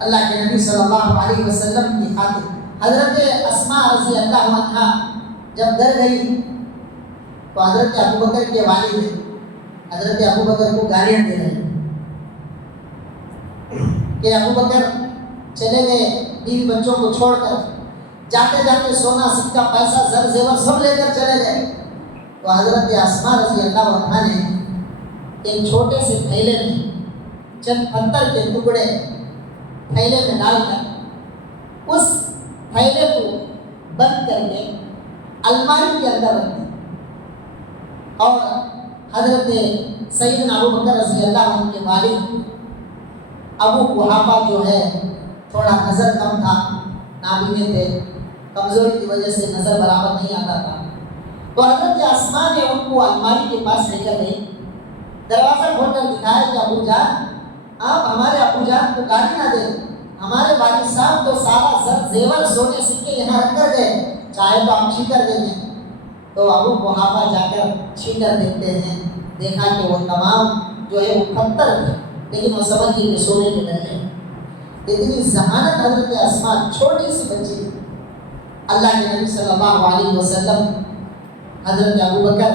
اللہ کے نبی صلی اللہ علیہ وسلم کی خاطر حضرت اسماء رضی اللہ عنہا جب ڈر گئی تو حضرت ابو بکر کے والد حضرت ابو بکر کو گالیاں دے رہے ہیں کہ ابو بکر چلے گئے بیوی بچوں کو چھوڑ کر، جاتے جاتے سونا سکہ پیسہ زر زیور سب لے کر چلے گئے۔ تو حضرت اسماء رضی اللہ عنہا نے ایک چھوٹے سے تھیلے میں چند پتھر کے ٹکڑے تھیلے میں ڈال کر اس تھیلے کو بند کر کے الماری کے اندر رکھ دیا، اور حضرت سیدنا ابو بکر رضی اللہ عنہ کے والد ابو قحافہ جو ہے تھوڑا نظر کم تھا، نابینے تھے، کمزوری کی وجہ سے نظر برابر نہیں آتا تھا، تو حضرت اسماء نے ان کو الماری کے پاس لے کر گئی، دروازہ کھول کر دکھایا کہ ابو جان آپ ہمارے ابو جان کو گالی نہ دیں، ہمارے والد صاحب تو سارا زر زیور سونے سکے یہاں رکھ کر گئے، چاہے تو ہم چھین کر دیں گے۔ تو ابو قحافہ جا کر چھین کر دیکھتے ہیں، دیکھا کہ وہ تمام جو ہے وہ پتھر تھے، لیکن وہ سمجھ گئی کہ سونے کے ڈلے۔ اتنی ذہانت حضرت اسماء چھوٹی سی بچی تھی۔ اللہ کے نبی صلی اللہ علیہ وسلم حضرت ابو بکر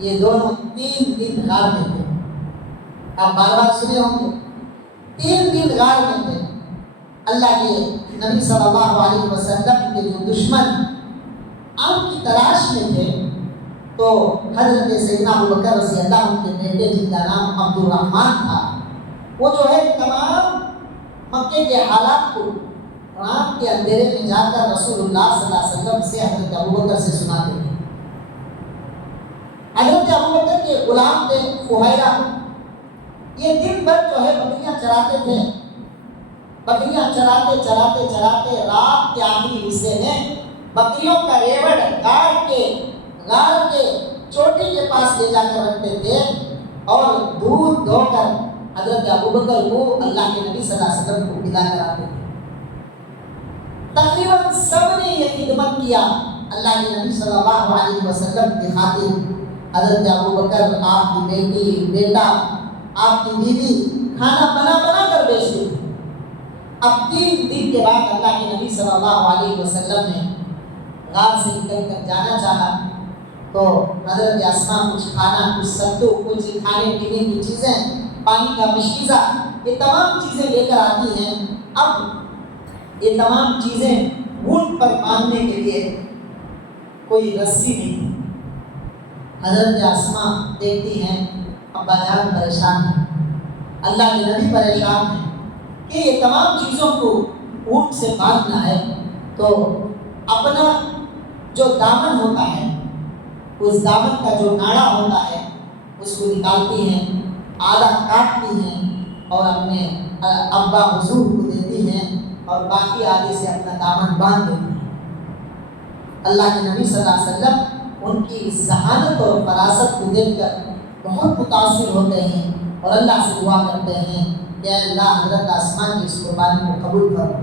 یہ دونوں 3 دن غار میں تھے۔ آپ بار بار سنے ہوں گے 3 دن غار میں تھے۔ اللہ کے نبی صلی اللہ علیہ وسلم کے جو دشمن آپ کی تلاش میں تھے، تو حضرت سیدنا ابو بکر رضی اللہ عنہ کے بیٹے جن کا نام عبد الرحمن تھا، وہ جو ہے تمام مکے کے حالات کو رات کے اندھیرے میں جا کر رسول اللہ صلی اللہ علیہ وسلم سے حضرت ابو بکر سے سناتے تھے۔ حضرت ابو بکر کے غلام تھے فہیرہ، یہ دن بھر جو ہے بکریاں چراتے تھے، بکریاں چراتے چراتے چراتے رات کے آخری حصے میں بکریوں کا ریوڑ غار کے چوٹی کے پاس لے جا کر رکھتے تھے، اور دودھ دھو کر حضرت ابو بکر کو اللہ کے نبی صلی اللہ علیہ وسلم کو پلا کر آتے تھے۔ تقریباً سب نے یہ خدمت کیا اللہ کے نبی صلی اللہ علیہ وسلم کی خاطر۔ حضرت ابو بکر آپ کی بیٹی بیٹا آپ کی بیوی کھانا بنا بنا کر بیچتے تھے۔ اب 3 دن کے بعد اللہ کے نبی صلی اللہ علیہ وسلم نے غار سے نکل کر جانا چاہا، تو حضرت اسماء کچھ کھانا، کچھ ستو، کچھ کھانے پینے کی چیزیں، پانی کا مشکیزہ، یہ تمام چیزیں لے کر آتی ہیں۔ اب یہ تمام چیزیں اونٹ پر باندھنے کے لیے کوئی رسی نہیں۔ حضرت اسماء دیکھتی ہیں ابا جان پریشان ہیں، اللہ کے نبی پریشان ہیں کہ یہ تمام چیزوں کو اونٹ سے باندھنا ہے، تو اپنا جو دامن ہوتا ہے، اس دامن کا جو ناڑا ہوتا ہے اس کو نکالتی ہیں، آدھا کاٹتی ہیں اور اپنے ابا حضور کو دیتی ہیں، اور باقی آگے سے اپنا دامن باندھ دیتی ہیں۔ اللہ کے نبی صلی اللہ علیہ وسلم ان کی ذہانت اور فراست کو دیکھ کر بہت متاثر ہوتے ہیں، اور اللہ سے دعا کرتے ہیں کہ اے اللہ حضرت اسماء کی اس قربانی کو قبول کرو۔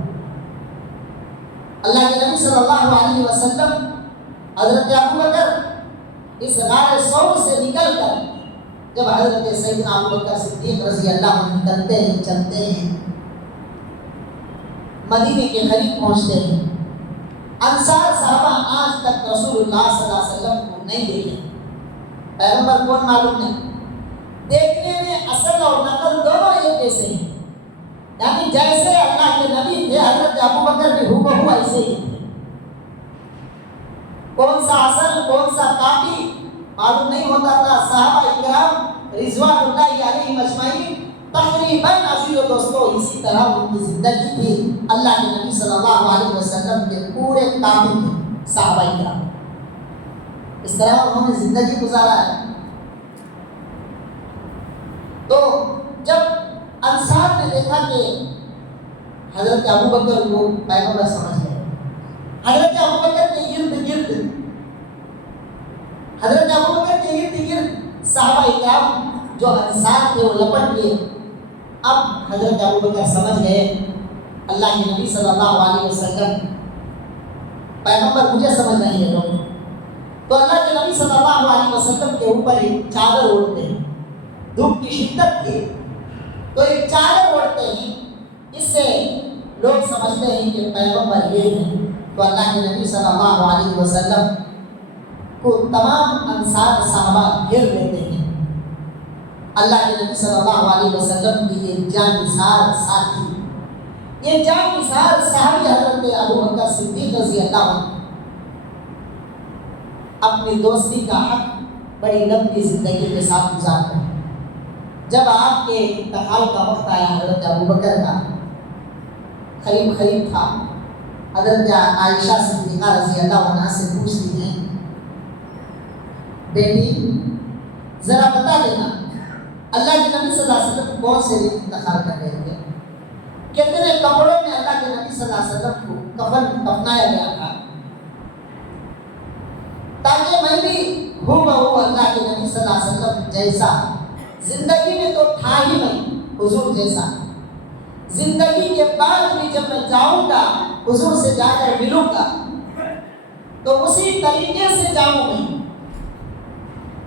اللہ کے نبی صلی اللہ علیہ وسلم حضرت ابو بکر اس غار ثور سے نکل کر جب حضرت سیدنا ابو بکر صدیق رضی اللہ عنہ نکلتے ہیں، چلتے ہیں، مدینے کے قریب پہنچتے ہیں، انصار صحابہ آج تک رسول اللہ صلی اللہ علیہ وسلم کو نہیں دیکھے، پیغمبر کون معلوم نہیں، دیکھنے میں اصل اور نقل دونوں ایک جیسے ہیں، یعنی جیسے اللہ کے نبی تھے حضرت ابو بکر بھی ہو ایسے ہی تھے، کون سا اصل کون سا کاپی معلوم نہیں ہوتا تھا۔ صحابہ اکرام رضوان اللہ علیہم اجمعین تقریباً عزیز و دوستو اسی طرح ان کی زندگی تھی۔ اللہ کے نبی صلی اللہ علیہ وسلم کے پورے کامل تھے صحابہ اکرام، اس طرح انہوں نے زندگی گزارا ہے۔ تو جب انصار نے دیکھا کہ حضرت ابو بکر کو پیغمبر سمجھ گئے، حضرت ابو بکر کے ارد گرد صحابہ اکرام جو انصار تھے وہ لپٹ گئے۔ اب حضرت ابو بکر سمجھ گئے اللہ کے نبی صلی اللہ علیہ وسلم پیغمبر مجھے سمجھ نہیں ہے لوگ، تو اللہ کے نبی صلی اللہ علیہ وسلم کے اوپر ایک چادر اوڑھتے ہیں، دھوپ کی شدت تھی تو ایک چادر اوڑھتے ہیں اس سے لوگ سمجھتے ہیں کہ پیغمبر یہ ہے، تو اللہ کے نبی صلی اللہ علیہ وسلم کو تمام انصار صحابہ گھیر لیتے ہیں۔ اللہ کے نبی صلی اللہ علیہ وسلم کی یہ جانثار ساتھی، یہ جانثار صحابی حضرت ابو بکر صدیق رضی اللہ عنہ اپنی دوستی کا حق بڑی لمبی زندگی کے ساتھ گزارتے ہیں۔ جب آپ کے انتقال کا وقت آیا حضرت ابو بکر کا، قریب تھا، حضرت عائشہ صدیقہ رضی اللہ عنہ سے پوچھتی ہیں، بیٹی ذرا بتا دینا اللہ کے نبی صلی اللہ علیہ وسلم کون سے دن انتقال کر رہے تھے، کتنے کپڑوں میں اللہ کے نبی صلی اللہ علیہ وسلم کو کفنایا گیا تھا، تاکہ میں بھی ہوں بہو اللہ کے نبی صلی اللہ علیہ وسلم جیسا، زندگی میں تو تھا ہی نہیں حضور جیسا، زندگی کے بعد بھی جب میں جاؤں گا حضور سے جا کر ملوں گا تو اسی طریقے سے جاؤں گا۔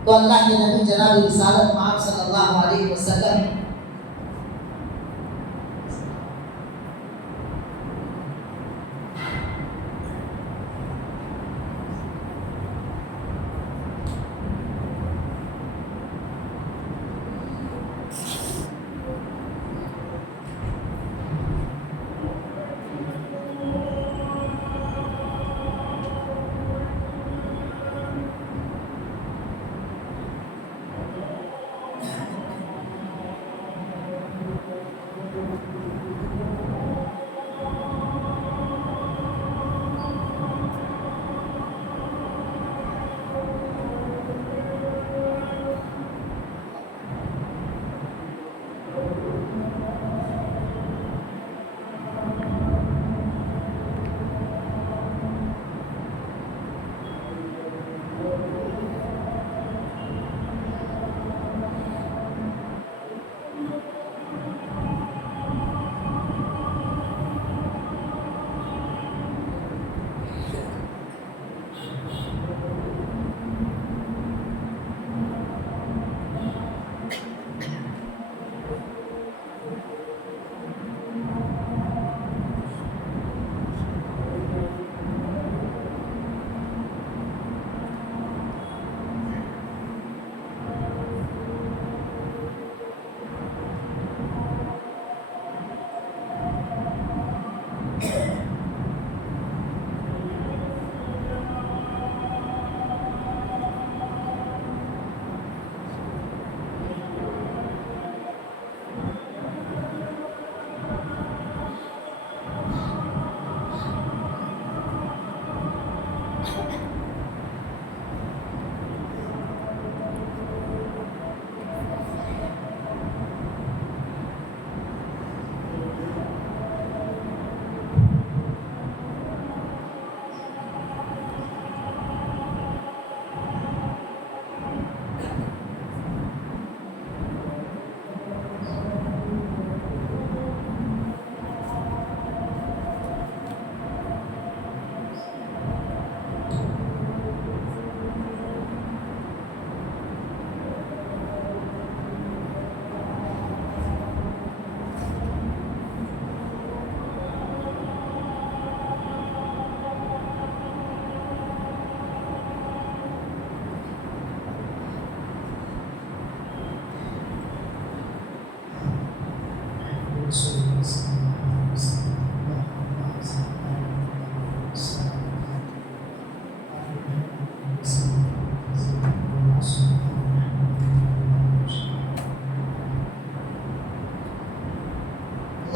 تو اللہ کے نبی جناب رسالت مآب صلی اللہ علیہ وسلم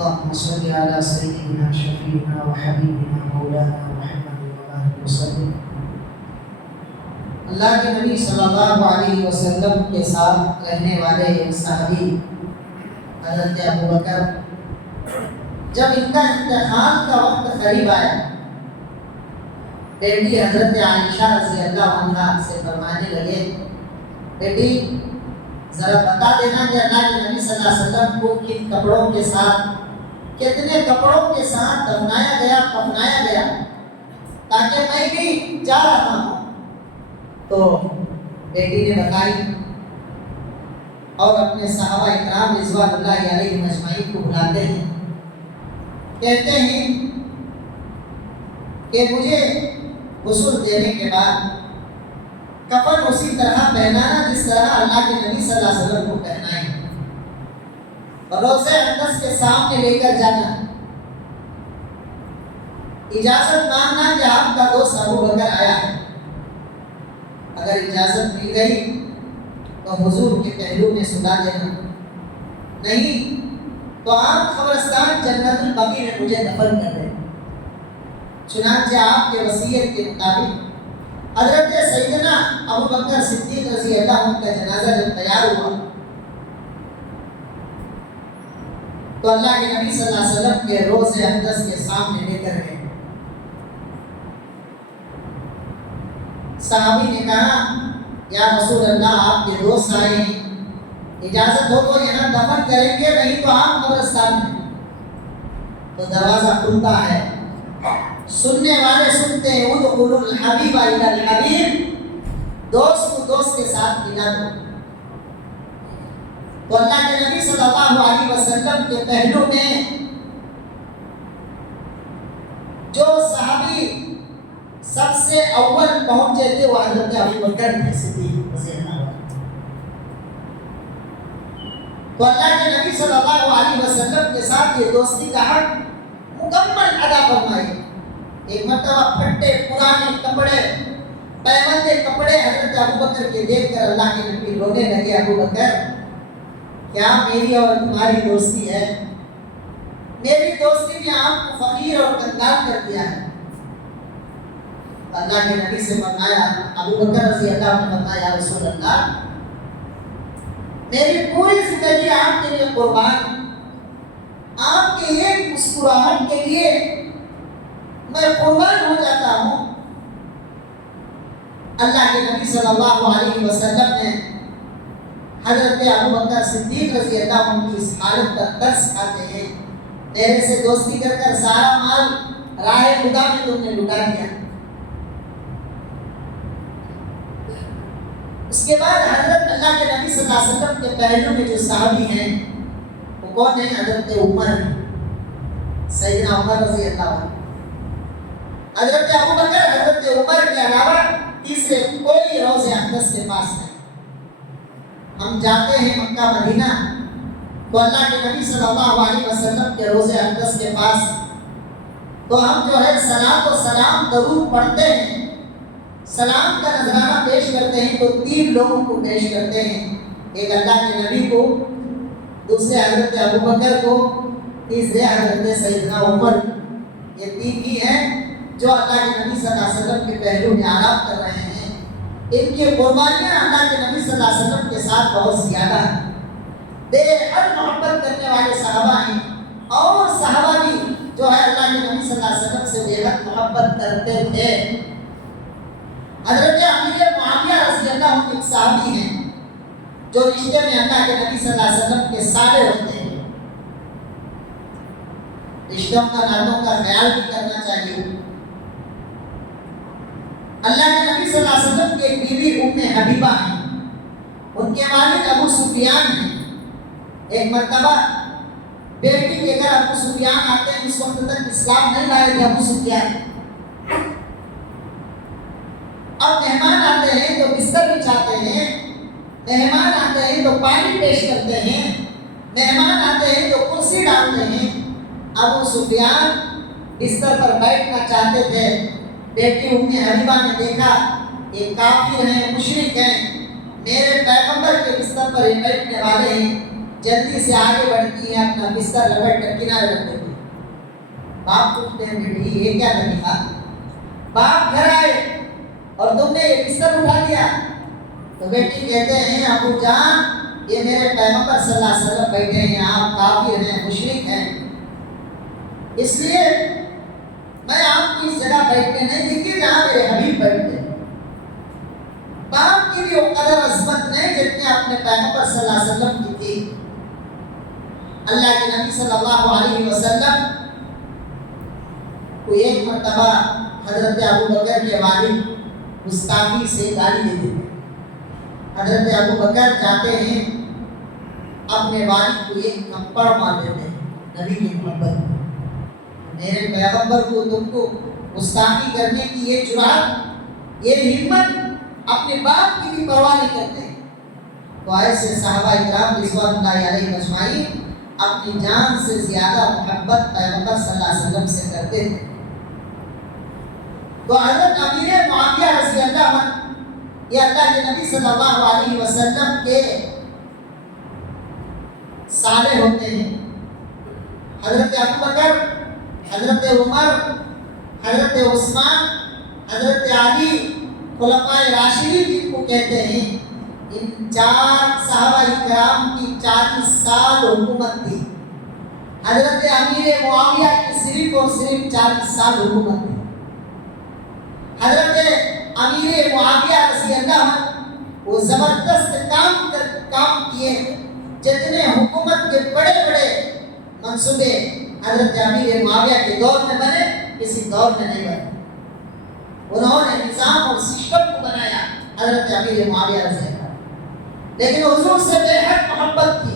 اللهم صل على سيدنا شفيعنا وحبيبنا مولانا محمد وآله وسلم۔ اللہ کے نبی صلی اللہ علیہ وسلم کے ساتھ رہنے والے ایک صحابی حضرت ابو بکر، جب ان کا انتقال کا وقت قریب آیا، بیٹی حضرت عائشہ رضی اللہ عنہ سے فرمانے لگے، بیٹی ذرا بتا دینا کہ اللہ کے نبی صلی اللہ علیہ وسلم کو کن کپڑوں کے ساتھ، کتنے کپڑوں کے ساتھ دفنایا گیا، کفنایا گیا، تاکہ میں بھی جا رہا ہوں۔ تو بیٹی نے بتائی اور اپنے صحابہ اکرام رضوان اللہ علیہ مجمعین کو بلاتے ہیں کہتے ہیں کہ مجھے غسل دینے کے بعد کفن اسی طرح پہنانا جس طرح اللہ کے نبی صلی اللہ علیہ وسلم کو پہنائے، اور روضہ اقدس کے سامنے لے کر جانا، اجازت مانگنا کہ آپ کا دوست ابو بکر آیا ہے، اگر اجازت مل گئی تو حضور کے پہلو میں سلا دینا، نہیں تو آپ قبرستان جنت البقیع میں مجھے دفن کر دیں۔ چنانچہ آپ کے وصیت کے مطابق حضرت سیدنا ابو بکر صدیق رضی اللہ عنہ کا جنازہ جب تیار ہوا تو اللہ کے نبی صلی اللہ علیہ وسلم کے روضہ اقدس کے سامنے لے کر گئے۔ صحابی نے کہا یا رسول اللہ آپ کے دوست آئے ہیں، اجازت ہو تو یہاں دفن کریں گے، نہیں تو آپ قبرستان میں۔ تو دروازہ کھلتا ہے، سننے والے سنتے ہیں، ادخلوا الحبیب الی الحبیب، دوست کو دوست کے ساتھ ملا دو۔ تو اللہ کے نبی صلی اللہ علیہ وسلم کے پہلو میں جو صحابی سب سے اول پہنچے تھے وہ حضرت ابو بکر صدیق رضی اللہ عنہ۔ تو اللہ کے نبی صلی اللہ علیہ وسلم کے ساتھ یہ دوستی کا حق مکمل ادا فرمائے۔ ایک مرتبہ پھٹے پرانے کپڑے، پیمندے کپڑے حضرت ابو بکر کے دیکھ کر اللہ کے نبی رونے لگے، ابو بکر کیا میری اور تمہاری دوستی ہے؟ میری دوستی نے آپ کو فقیر اور کنگال کر دیا ہے۔ اللہ کے نبی سے فرمایا، ابو بکر رضی اللہ عنہ نے فرمایا یا رسول اللہ میری پوری زندگی آپ کے لیے قربان، آپ کے ایک مسکراہٹ کے لیے میں قربان ہو جاتا ہوں۔ اللہ کے نبی صلی اللہ علیہ وسلم نے حضرت ابو بکر صدیق رضی اللہ عنہ کی اس حالت پر ترس کھاتے ہیں، میرے سے دوستی کر کر سارا مال راہ خدا میں تم نے لٹا دیا۔ اس کے بعد حضرت اللہ کے نبی صلی اللہ علیہ وسلم کے پہلو میں جو صحابی ہیں وہ کون ہیں؟ حضرت عمر، سیدنا عمر رضی اللہ عنہ۔ حضرت ابو بکر، حضرت عمر کے علاوہ تیسرے کوئی روضہ اقدس کے پاس نہیں۔ ہم جاتے ہیں مکہ مدینہ تو اللہ کے نبی صلی اللہ علیہ وسلم کے روضہ اقدس کے پاس تو ہم جو ہے صلاۃ و سلام درود پڑھتے ہیں، سلام کا نذرانہ پیش کرتے ہیں تو تین لوگوں کو پیش کرتے ہیں، ایک اللہ کے نبی کو، دوسرے حضرت ابو بکر کو، تیسرے حضرت سیدنا عمر۔ یہ تین ہی ہیں جو اللہ کے نبی صلی اللہ علیہ وسلم کے پہلو میں آرام کر رہے ہیں۔ ان کی قربانیاں اللہ کے نبی صلی اللہ علیہ وسلم کے ساتھ بہت زیادہ ہیں، بے حد محبت کرنے والے صحابہ ہیں، اور صحابہ بھی جو ہے اللہ کے نبی صلی اللہ علیہ وسلم سے بے حد محبت کرتے تھے۔ حضرت امیر معاویہ رضی اللہ عنہ ایک صحابی ہیں جو رشتے میں اللہ کے نبی صلی اللہ علیہ وسلم کے سارے ہوتے ہیں۔ رشتوں کا، ناتوں کا خیال بھی کرنا چاہیے۔ اللہ کے نبی صلی اللہ علیہ وسلم کی ایک بیوی ام حبیبہ ہیں، ان کے والد ابو سفیان ہیں۔ ایک مرتبہ بیٹی کے گھر ابو سفیان آتے ہیں، اس وقت تک اسلام نہیں لائے تھے ابو سفیان۔ اب مہمان آتے ہیں تو بستر بچھاتے ہیں، مہمان آتے ہیں تو پانی پیش کرتے ہیں، مہمان آتے ہیں تو کرسی ڈالتے ہیں۔ ابو سفیان بستر پر بیٹھنا چاہتے تھے، بیٹی ام حبیبہ نے دیکھا یہ کافر ہیں، مشرک ہیں، میرے پیغمبر کے بستر پر یہ بیٹھنے والے ہیں، جلدی سے آگے بڑھتی ہیں، اپنا بستر لپٹ کر کنارے رکھ دیتی ہیں۔ باپ پوچھتے ہیں بیٹی یہ کیا طریقہ؟ باپ گھر آئے اور تم نے یہ بستر اٹھا دیا؟ تو بیٹی کہتے ہیں ابو جان یہ میرے پیغمبر صلی اللہ علیہ وسلم بیٹھے ہیں، آپ کافر ہیں، مشرک ہیں، اس لیے میں آپ کی اس جگہ بیٹھنے نہیں دیں گی جہاں میرے حبیب بیٹھتے ہیں۔ باپ کی بھی وہ قدر عظمت نہیں جتنے اپنے پیغمبر صلی اللہ علیہ وسلم کی تھی۔ اللہ کے نبی صلی اللہ علیہ وسلم کو ایک مرتبہ حضرت ابو بکر کے والد گستاخی سے گالی دے دیتے۔ حضرت ابو بکر جاتے ہیں اپنے والد کو ایک تھپڑ مار دیتے ہیں نبی کی محبت میں۔ میرے پیغمبر کو تم کو گستاخی کرنے کی یہ جرات، یہ ہمت، اپنے باپ کی بھی پرواہ نہیں کرتے۔ تو ایسے صحابہ کرام رضوان اللہ علیہ اجمعین اپنی جان سے زیادہ محبت پیغمبر صلی اللہ علیہ وسلم سے کرتے تھے۔ تو حضرت امیر معاویہ رضی اللہ عنہ یہ اللہ کے نبی صلی اللہ علیہ وسلم کے سالے ہوتے ہیں۔ حضرت ابوبکر، حضرت عمر، حضرت عثمان، حضرت علی، خلفائے راشدین جن کو کہتے ہیں، ان چار صحابہ کرام کی 40 سال حکومت تھی۔ حضرت امیر معاویہ کی صرف اور صرف 40 سال حکومت تھی۔ حضرت امیر معاویہ رضی اللہ عنہ وہ زبردست کام کیے، جتنے حکومت کے بڑے بڑے منصوبے حضرت امیر معاویہ کے دور میں بنے، کسی دور میں نہیں بنے۔ انہوں نے نظام اور سسٹم کو بنایا حضرت امیر معاویہ رضی اللہ عنہ، لیکن حضور سے بے حد محبت تھی۔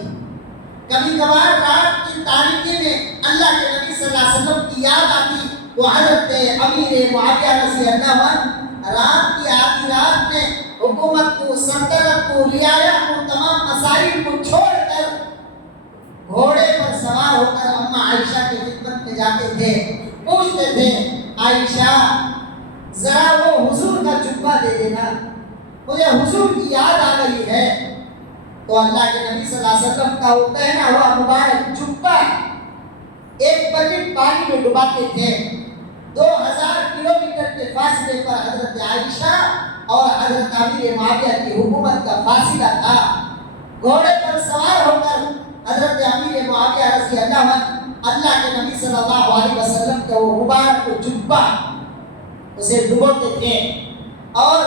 کبھی کبھار رات کی تاریکی میں اللہ کے نبی صلی اللہ علیہ وسلم کی یاد آتی، وہ حضرت امیر معاویہ رضی اللہ عنہ رات کی آدھی رات میں حکومت کو، سلطنت کو، رعایا کو، تمام مسائل کو چھوڑ کر گھوڑے پر سوار ہو کر اماں عائشہ کی خدمت میں جاتے تھے، پوچھتے تھے عائشہ ذرا وہ حضور کا جبہ دے دینا، مجھے حضور کی یاد آ گئی ہے۔ تو اللہ کے نبی صلی اللہ علیہ وسلم کا وہ پہنا ہوا مبارک جبہ ایک بکٹ پانی میں ڈباتے تھے۔ 2000 کلومیٹر کے فاصلے پر حضرت عائشہ اور حضرت امیر معاویہ کی حکومت کا فاصلہ تھا۔ گھوڑے پر سوار ہو کر حضرت امیر معاویہ رضی اللہ عنہ اللہ کے نبی صلی اللہ علیہ وسلم کا وہ مبارک جبہ اسے ڈبوتے تھے، اور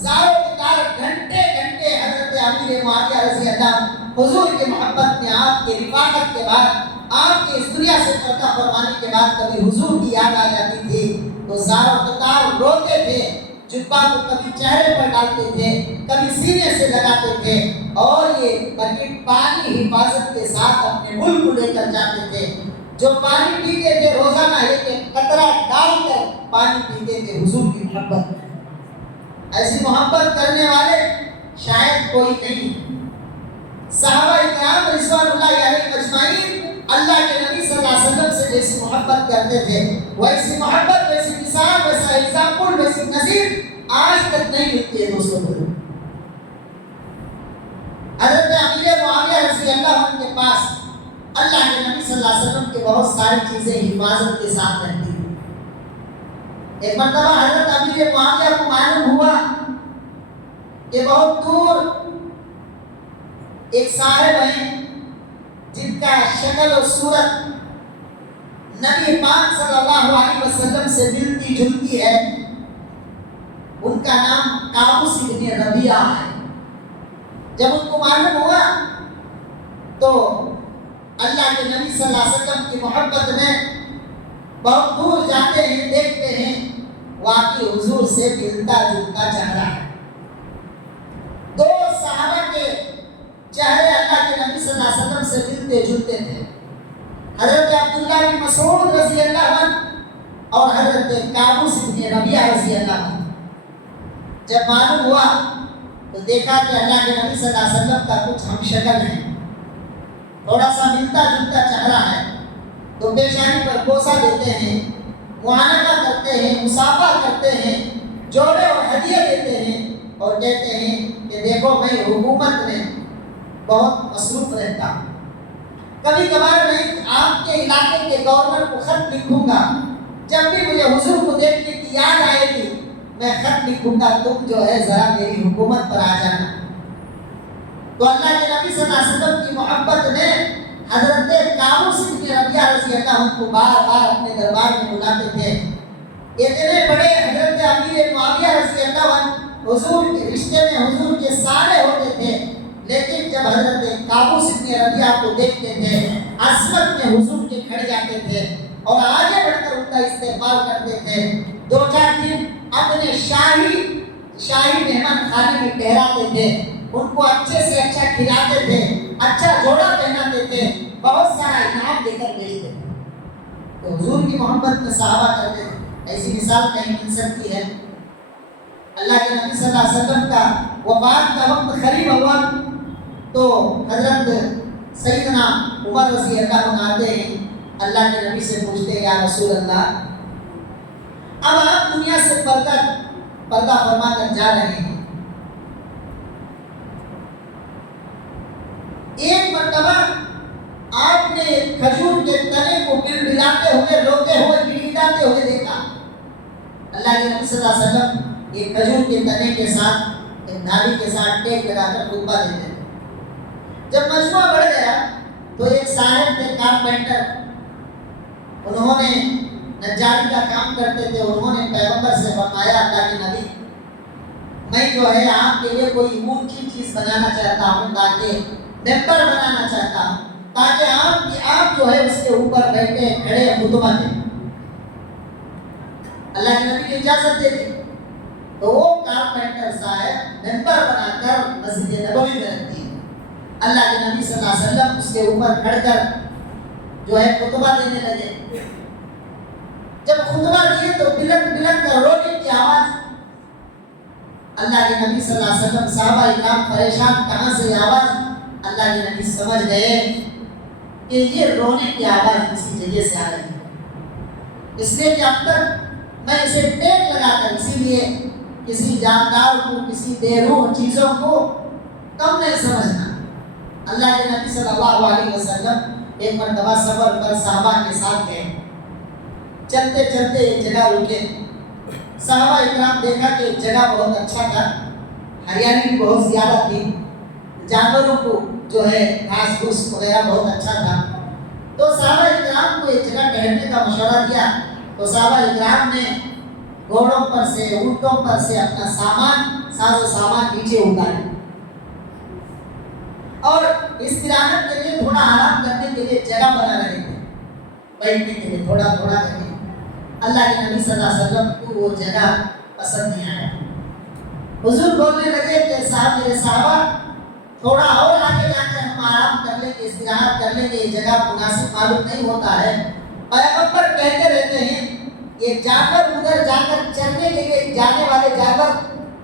زاروں قطار گھنٹے گھنٹے حضرت امیر معاویہ رضی اللہ عنہ حضور کی محبت میں، آپ کی رفاقت کے بعد، آپ کی اس دنیا سے پردہ فرمانے کے بعد کبھی حضور کی یاد آ جاتی تھی تو زاروں قطار روتے تھے، جبہ کو کبھی چہرے پر ڈالتے تھے، کبھی سینے سے لگاتے تھے، اور یہ بکٹ پانی حفاظت کے ساتھ اپنے ملک کو لے کر جاتے تھے۔ جو پانی پیتے تھے روزانہ ایک قطرہ ڈال کر پانی پیتے تھے حضور کی محبت میں۔ ایسی محبت کرنے والے شاید کوئی نہیں۔ صحابہ کرام رضوان اللہ علیہ اجمعین اللہ کے نبی صلی اللہ علیہ وسلم سے جیسی محبت کرتے تھے، ویسی محبت، ویسی مثال، ویسا ایگزامپل، ویسی نظیر آج تک نہیں ملتی ہے دوستوں کو۔ حضرت امیر معاویہ رضی اللہ عنہ کے پاس اللہ کے نبی صلی اللہ علیہ وسلم کے بہت ساری چیزیں حفاظت کے ساتھ رہتی ہیں۔ ایک مرتبہ حضرت امیر معاویہ کو معلوم ہوا کہ بہت دور ایک صاحب ہیں جن کا شکل و صورت نبی پاک صلی اللہ علیہ وسلم سے ملتی جلتی ہے، ان کا نام قابوس بن ربیعہ ہے۔ جب ان کو معلوم ہوا تو اللہ کے نبی صلی اللہ علیہ وسلم کی محبت میں بہت دور جاتے ہیں، دیکھتے ہیں واقعی حضور سے ملتا جلتا چہرہ ہے۔ دو صحابہ کے چہرے اللہ کے نبی صلی اللہ علیہ وسلم سے ملتے جلتے تھے، حضرت عبداللہ بن مسعود رضی اللہ عنہ اور حضرت قابوس بن ربیعہ رضی اللہ عنہ۔ جب معلوم ہوا تو دیکھا کہ اللہ کے نبی صلی اللہ علیہ وسلم کا کچھ ہم شکل ہے، تھوڑا سا ملتا جلتا چہرہ ہے، تو پیشانی پر بوسہ دیتے ہیں، معانقہ کرتے ہیں، مصافحہ کرتے ہیں، جوڑے اور ہدیے دیتے ہیں، اور کہتے ہیں کہ دیکھو میں حکومت میں بہت مصروف رہتا ہوں، کبھی کبھار میں آپ کے علاقے کے گورنر کو خط لکھوں گا، جب بھی مجھے حضور کو دیکھنے کی یاد آئے گی میں خط لکھوں گا، تم جو ہے ذرا میری حکومت پر آ جانا۔ تو اللہ کے نبی صلی اللہ علیہ وسلم کی محبت نے حضرت قابوس بن ربیعہ رضی اللہ عنہ کو بار بار اپنے دربار میں بلاتے تھے۔ اتنے بڑے حضرت امیر معاویہ رضی اللہ عنہ حضور کے رشتے میں حضور کے سارے ہوتے تھے، لیکن جب حضرت قابوس بن ربیعہ کو دیکھتے تھے عظمت میں حضور کے کھڑ جاتے تھے اور آگے بڑھ کر ان کا استقبال کرتے تھے۔ 2-4 دن اپنے شاہی مہمان خانے میں ٹھہراتے تھے، ان کو اچھے سے اچھا کھلاتے تھے، اچھا جوڑا پہناتے تھے، بہت سارا انعام دے کر بھیجتے تھے۔ تو حضور کی محبت میں صحابہ کرتے تھے۔ ایسی مثال کہیں مل سکتی ہے؟ اللہ کے نبی صلی اللہ علیہ وسلم کا وفات کا وقت قریب ہوا تو حضرت سیدنا عمر رضی اللہ عنہ آتے ہیں، اللہ کے نبی سے پوچھتے ہیں، یا رسول اللہ، اب آپ دنیا سے پردہ فرما کر جا رہے ہیں، ایک مرتبہ آپ نے کھجور کے تنے کو بلبلاتے ہوئے، روتے ہوئے، گڑگڑاتے ہوئے دیکھا۔ اللہ کے نبی صلی اللہ علیہ وسلم ایک کھجور کے تنے کے ساتھ ایک دھاڑی کے ساتھ ٹیک لگا کر خطبہ دیتے تھے۔ جب مجموعہ بڑھ گیا تو ایک صاحب تھے کارپینٹر، انہوں نے نجاری کا کام کرتے تھے، انہوں نے پیغمبر سے فرمایا، اللہ کے نبی، میں جو ہے آپ کے لیے کوئی اونچی چیز بنانا چاہتا ہوں، تاکہ ممبر بنانا چاہتا ہوں، تاکہ آپ جو ہے اس کے اوپر بیٹھے کھڑے خطبہ دیں۔ اللہ کے نبی کی اجازت دے دی تو وہ کارپینٹر صاحب ممبر بنا کر مسجد نبوی میں رکھتی ہے۔ اللہ کے نبی صلی اللہ علیہ وسلم اس کے اوپر کھڑ کر جو ہے خطبہ دینے لگے۔ جب خطبہ دیے تو بلند بلند کر رونے کی آواز، اللہ کے نبی صلی اللہ علیہ وسلم، صحابہ اکرام پریشان، کہاں سے یہ آواز؟ اللہ کے نبی سمجھ گئے کہ یہ رونے کی آواز کسی جگہ سے آ رہی ہے، اس لیے کہ اب تک میں اسے ٹیک لگا کر، اسی لیے کسی جاندار کو، کسی بے روح چیزوں کو کم نہیں سمجھنا۔ اللہ کے نبی صلی اللہ علیہ وسلم ایک مرتبہ سفر پر صحابہ کے ساتھ گئے، چلتے چلتے ایک جگہ رکے، صحابہ اکرام دیکھا کہ ایک جگہ بہت اچھا تھا، ہریالی بھی بہت زیادہ تھی، جانوروں کو جو ہے گھاس پھوس وغیرہ بہت اچھا تھا، تو صحابہ اکرام کو ایک جگہ ٹہلنے کا مشورہ دیا۔ تو صحابہ اکرام نے گھوڑوں پر سے، اونٹوں پر سے اپنا سامان، ساز و سامان نیچے اتارے اور استراحت کے لیے، تھوڑا آرام کرنے کے لیے جگہ بنا رہے تھے، بیٹھنے کے لیے تھوڑا تھوڑا کر کے۔ اللہ کے نبی صلی اللہ علیہ وسلم کو وہ جگہ پسند نہیں آیا۔ حضور بولنے لگے کہ صاحب، میرے صحابہ، تھوڑا اور آگے جا کر ہم آرام کر لیں گے، استراحت کر لیں گے، یہ جگہ مناسب معلوم نہیں ہوتا ہے۔ پیغمبر کہتے رہتے ہیں، یہ جانور ادھر جا کر چرنے کے لیے جانے والے جانور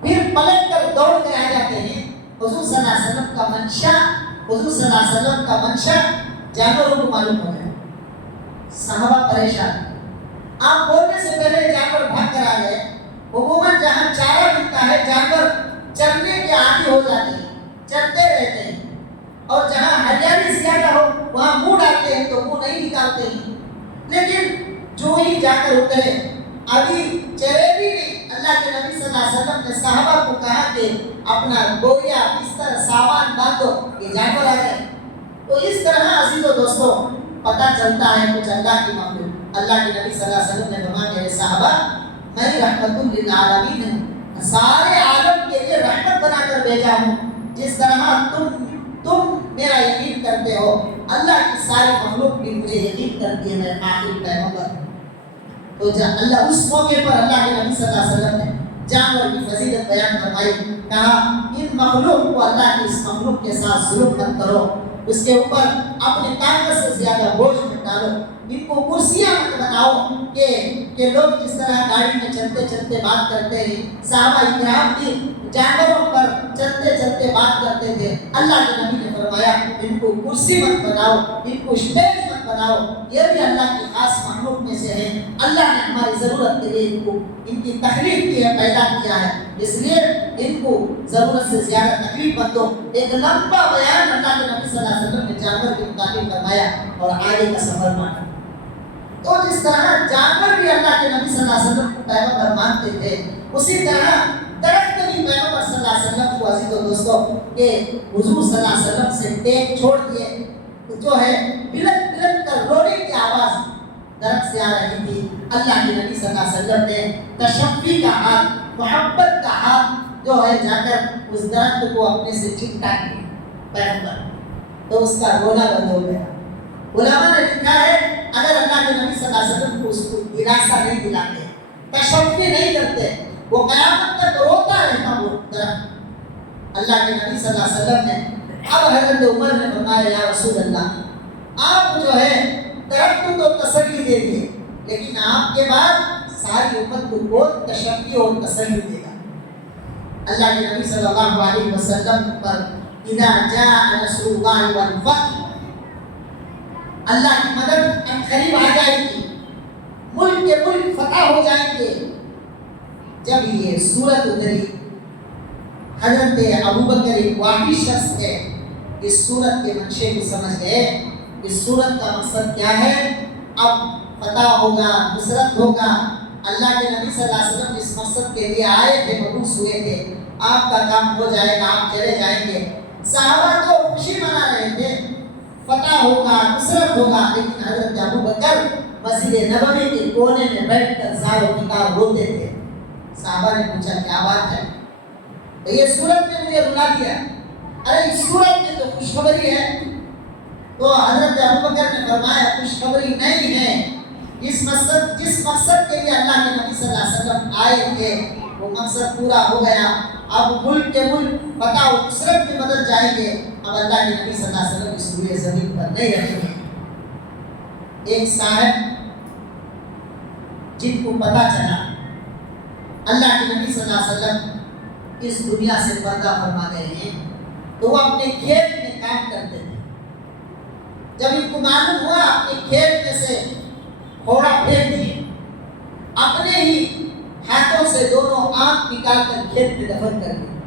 پھر پلٹ کر دوڑ کر آ جاتے ہیں۔ حضور صلی اللہ علیہ وسلم کا منشا، حضور صلی اللہ علیہ وسلم کا منشا جانوروں کو معلوم ہو گیا۔ صحابہ پریشان، آپ بولنے سے پہلے جانور بھاگ کر آ گئے۔ عموماً جہاں چارہ ملتا ہے جانور چرنے کے عادی ہو جاتے ہیں، چرتے رہتے ہیں، اور جہاں ہریالی زیادہ ہو وہاں منہ ڈالتے ہیں تو منہ نہیں نکالتے ہیں، لیکن جو ہی جا کر اترے، ابھی چرے بھی نہیں، اللہ کے نبی صلی اللہ علیہ وسلم نے صحابہ کو کہا کہ اپنا بوریا، بستر، سامان باندھو، یہ جانور آ گئے۔ تو اس طرح عزیز و دوستوں پتہ چلتا ہے کچھ اللہ کی مخلوق۔ اللہ کے نبی صلی اللہ علیہ وسلم نے فرمایا، میرے صحابہ، میں رحمت للعالمین ہوں، سارے عالم کے لیے رحمت بنا کر بھیجا ہوں۔ جس طرح تم میرا یقین کرتے ہو، اللہ کی ساری مخلوق بھی مجھے یقین کرتی ہے، میں آخری پیغمبر ہوں۔ تو اللہ اس موقع پر اللہ کے نبی صلی اللہ علیہ وسلم نے جانور کی فضیلت بیان فرمائی، کہا ان مخلوق کو، اللہ کی اس مخلوق کے ساتھ ظلم مت کرو، اس کے اوپر اپنی طاقت سے زیادہ بوجھ مت ڈالو، ان کو کرسیاں مت بناؤ کہ لوگ جس طرح گاڑی میں چلتے چلتے بات کرتے ہیں، صحابہ اکرام بھی جانوروں پر چلتے چلتے بات کرتے تھے۔ اللہ کے نبی نے فرمایا ان کو کرسی مت بناؤ، ان کو اسٹیج مت بناؤ، یہ بھی اللہ کی خاص مخلوق میں سے ہے۔ اللہ نے ہماری ضرورت کے لیے ان کی تخلیق کی ہے، پیدا کیا ہے، اس لیے ان کو ضرورت سے زیادہ تکلیف مت دو۔ ایک لمبا بیان اللہ کے نبی صلی اللہ علیہ وسلم نے جانور کے متعلق فرمایا اور آگے کا سفر مانا۔ تو جس طرح جانور بھی اللہ کے نبی صلی اللہ علیہ وسلم کو پیغمبر مانتے تھے، اسی طرح درخت بھی پیغمبر صلی اللہ علیہ وسلم کو، عزیز و دوستوں، کہ حضور صلی اللہ علیہ وسلم سے ٹیک چھوڑ دیے، جو ہے بلند بلند کر رونے کی آواز درخت سے آ رہی تھی۔ اللہ کے نبی صلی اللہ علیہ وسلم نے تشفی کا ہاتھ، محبت کا ہاتھ جو ہے جا کر اس درخت کو اپنے سے چپٹا دیا پیغمبر، تو اس کا رونا بند ہو گیا۔ علماء نے لکھا ہے اگر اللہ کے نبی صلی اللہ علیہ وسلم کو اس کو دلاسا نہیں دلاتے، تشفی نہیں کرتے، وہ قیامت تک روتا رہتا وہ درخت۔ اللہ کے نبی صلی اللہ علیہ وسلم نے اب حضرت عمر نے فرمایا، یا رسول اللہ، آپ جو ہے درخت کو تو تسلی دے دیے، لیکن آپ کے بعد ساری امت کو کون تشفی اور تسلی دے گا؟ اللہ کے نبی صلی اللہ علیہ وسلم پر اذا جاء نصر اللہ والفتح، اللہ کی مدد قریب آ جائے گی، ملک کے ملک فتح ہو جائیں گے. جب یہ سورت اتری، حضرت ابوبکر ایک واقعی شخص ہے، اس سورت کے منشے کو سمجھ گئے. اس سورت کا مقصد کیا ہے؟ اب فتح ہوگا، نصرت ہوگا. اللہ کے نبی صلی اللہ علیہ وسلم اس مقصد کے لیے آئے تھے، مبعوث ہوئے تھے. آپ کا کام ہو جائے گا، آپ چلے جائیں گے. صحابہ تو خوشی منا رہے تھے، فتح ہوگا، نصرت ہوگا. لیکن حضرت ابوبکر مسجد نبوی کے کونے میں بیٹھ کر زار و فکار روتے تھے. صحابہ نے پوچھا کیا بات ہے؟ یہ سورت نے مجھے رلا دیا. ارے اس سورت میں تو خوشخبری ہے. تو حضرت ابوبکر نے فرمایا خوشخبری نہیں ہے. جس مقصد کے لیے اللہ کے نبی صلی اللہ علیہ وسلم آئے تھے وہ مقصد پورا ہو گیا. اب ملک کے ملک فتح و نصرت میں بدل جائیں گے. اب اللہ کے نبی صلی اللہ علیہ وسلم اس روئے زمین پر نہیں رہیں گے. ایک صاحب جن کو پتا چلا اللہ کے نبی صلی اللہ علیہ وسلم اس دنیا سے پردہ فرما گئے ہیں، تو وہ اپنے کھیت میں کام کرتے تھے. جب ان کو معلوم ہوا اپنے کھیت میں سے پھوڑا پھینک دیے، اپنے ہی ہاتھوں سے دونوں آنکھ نکال کر کھیت میں دفن کر دیے.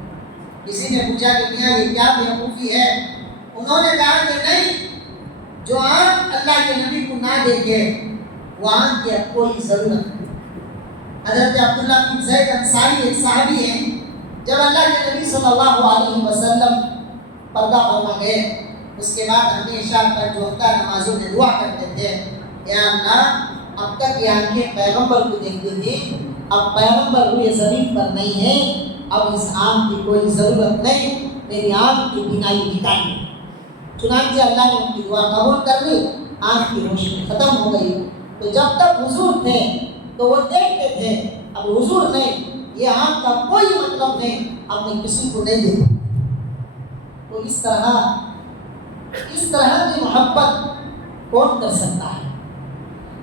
کسی نے پوچھا کہ میاں یہ کیا بیوقوفی ہے؟ انہوں نے کہا کہ نہیں، جو آنکھ اللہ کے نبی کو نہ دیکھے وہ آنکھ کی اب کوئی ضرورت نہیں. حضرت عبداللہ بن زید انصاری ایک صحابی ہیں، جب اللہ کے نبی صلی اللہ علیہ وسلم پردہ فرما گئے، اس کے بعد ہمیشہ پر جو ہوتا نمازوں میں دعا کرتے تھے، یا اللہ اب تک یہ آنکھیں پیغمبر کو دیکھتی تھی، اب پیغمبر ہوئے زمین پر نہیں ہے، اب اس آنکھ کی کوئی ضرورت نہیں، میری آنکھ کی بینائی مٹائی. چنانچہ اللہ نے ان کی دعا قبول کر لی، آنکھ کی روشنی ختم ہو گئی. تو جب تک حضور تھے تو وہ دیکھتے تھے، اب حضور نہیں، یہ آنکھ کا کوئی مطلب نہیں، ہم نے کسی کو نہیں دیکھا. تو اس طرح کی محبت کون کر سکتا ہے؟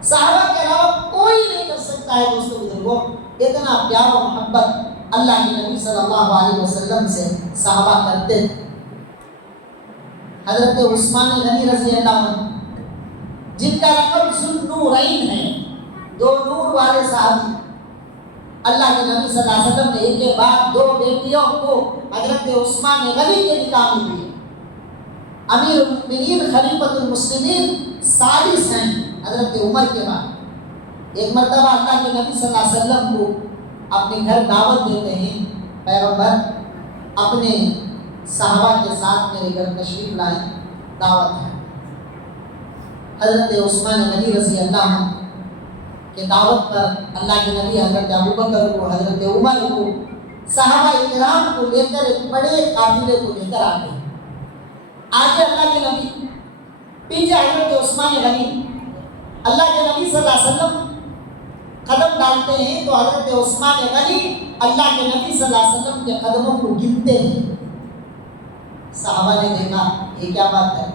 صحابہ کے علاوہ کوئی نہیں کر سکتا ہے. دوستوں بزرگوں، اتنا پیار و محبت اللہ کے نبی صلی اللہ علیہ وسلم سے صحابہ کرتے تھے. حضرت عثمان غنی رضی اللہ عنہ، جن کا لقب ذوالنورین ہے، دو نور والے صحابی، اللہ کے نبی صلی اللہ علیہ وسلم نے ایک کے بعد دو بیٹیوں کو حضرت عثمان غنی کے نکاح میں دیے. امیر المؤمنین خلیفۃ المسلمین ثالث ہیں حضرت عمر کے بعد. ایک مرتبہ اللہ کے نبی صلی اللہ علیہ وسلم کو اپنے گھر دعوت دیتے ہیں، پیغمبر اپنے صحابہ کے ساتھ میرے گھر تشریف لائیں، دعوت ہے. حضرت عثمان غنی رضی اللہ عنہ کے دعوت پر اللہ کے نبی حضرت ابوبکر کو، حضرت عمر کو، صحابہ اکرام کو لے کر ایک بڑے قافلے کو لے کر آتے ہیں. آگے اللہ کے نبی، پیچھے حضرت عثمان غنی. اللہ کے نبی صلی اللہ علیہ وسلم قدم ڈالتے ہیں تو حضرت عثمان غنی اللہ کے نبی صلی اللہ علیہ وسلم کے قدموں کو گنتے ہیں. صحابہ نے دیکھا یہ کیا بات ہے،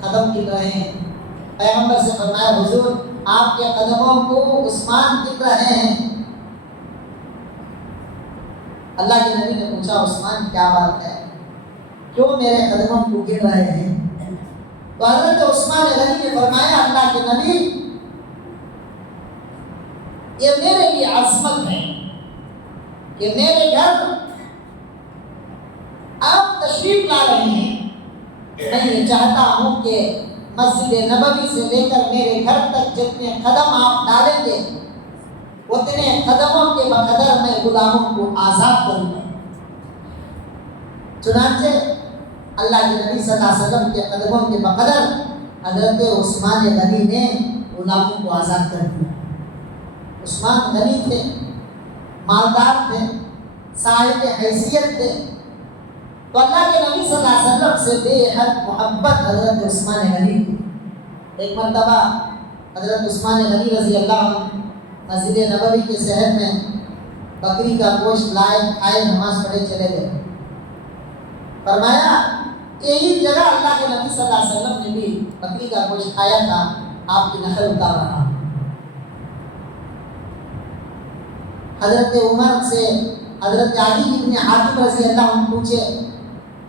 قدم گن رہے ہیں. پیغمبر سے فرمایا حضور آپ کے قدموں کو عثمان گن رہے ہیں. اللہ کے نبی نے پوچھا عثمان کیا بات ہے، کیوں میرے قدموں کو گن رہے ہیں؟ تو حضرت عثمان غنی نے فرمایا اللہ کے نبی یہ میرے لیے عظمت ہے کہ میرے گھر آپ تشریف لا رہے ہیں. میں یہ چاہتا ہوں کہ مسجد نبوی سے لے کر میرے گھر تک جتنے قدم آپ ڈالیں گے اتنے قدموں کے بقدر میں غلاموں کو آزاد کروں گا. چنانچہ اللہ کے نبی صلی اللہ علیہ وسلم کے قدموں کے بقدر حضرت عثمان غنی نے غلاموں کو آزاد کر دیا. عثمان غنی تھے، مالدار تھے، صاحب حیثیت تھے، تو اللہ کے نبی صلی اللہ علیہ وسلم سے بے حد محبت حضرت عثمان غنی کی. ایک مرتبہ حضرت عثمان غنی رضی اللہ عنہ مسجد نبوی کے شہر میں بکری کا گوشت لائے، کھائے، نماز پڑھے، چلے گئے. فرمایا یہی جگہ اللہ کے نبی صلی اللہ علیہ وسلم نے بھی بکری کا گوشت کھایا تھا، آپ کی نقل اتار رہا. حضرت عمر سے حضرت علی ابن حاتم رضی اللہ عنہ پوچھے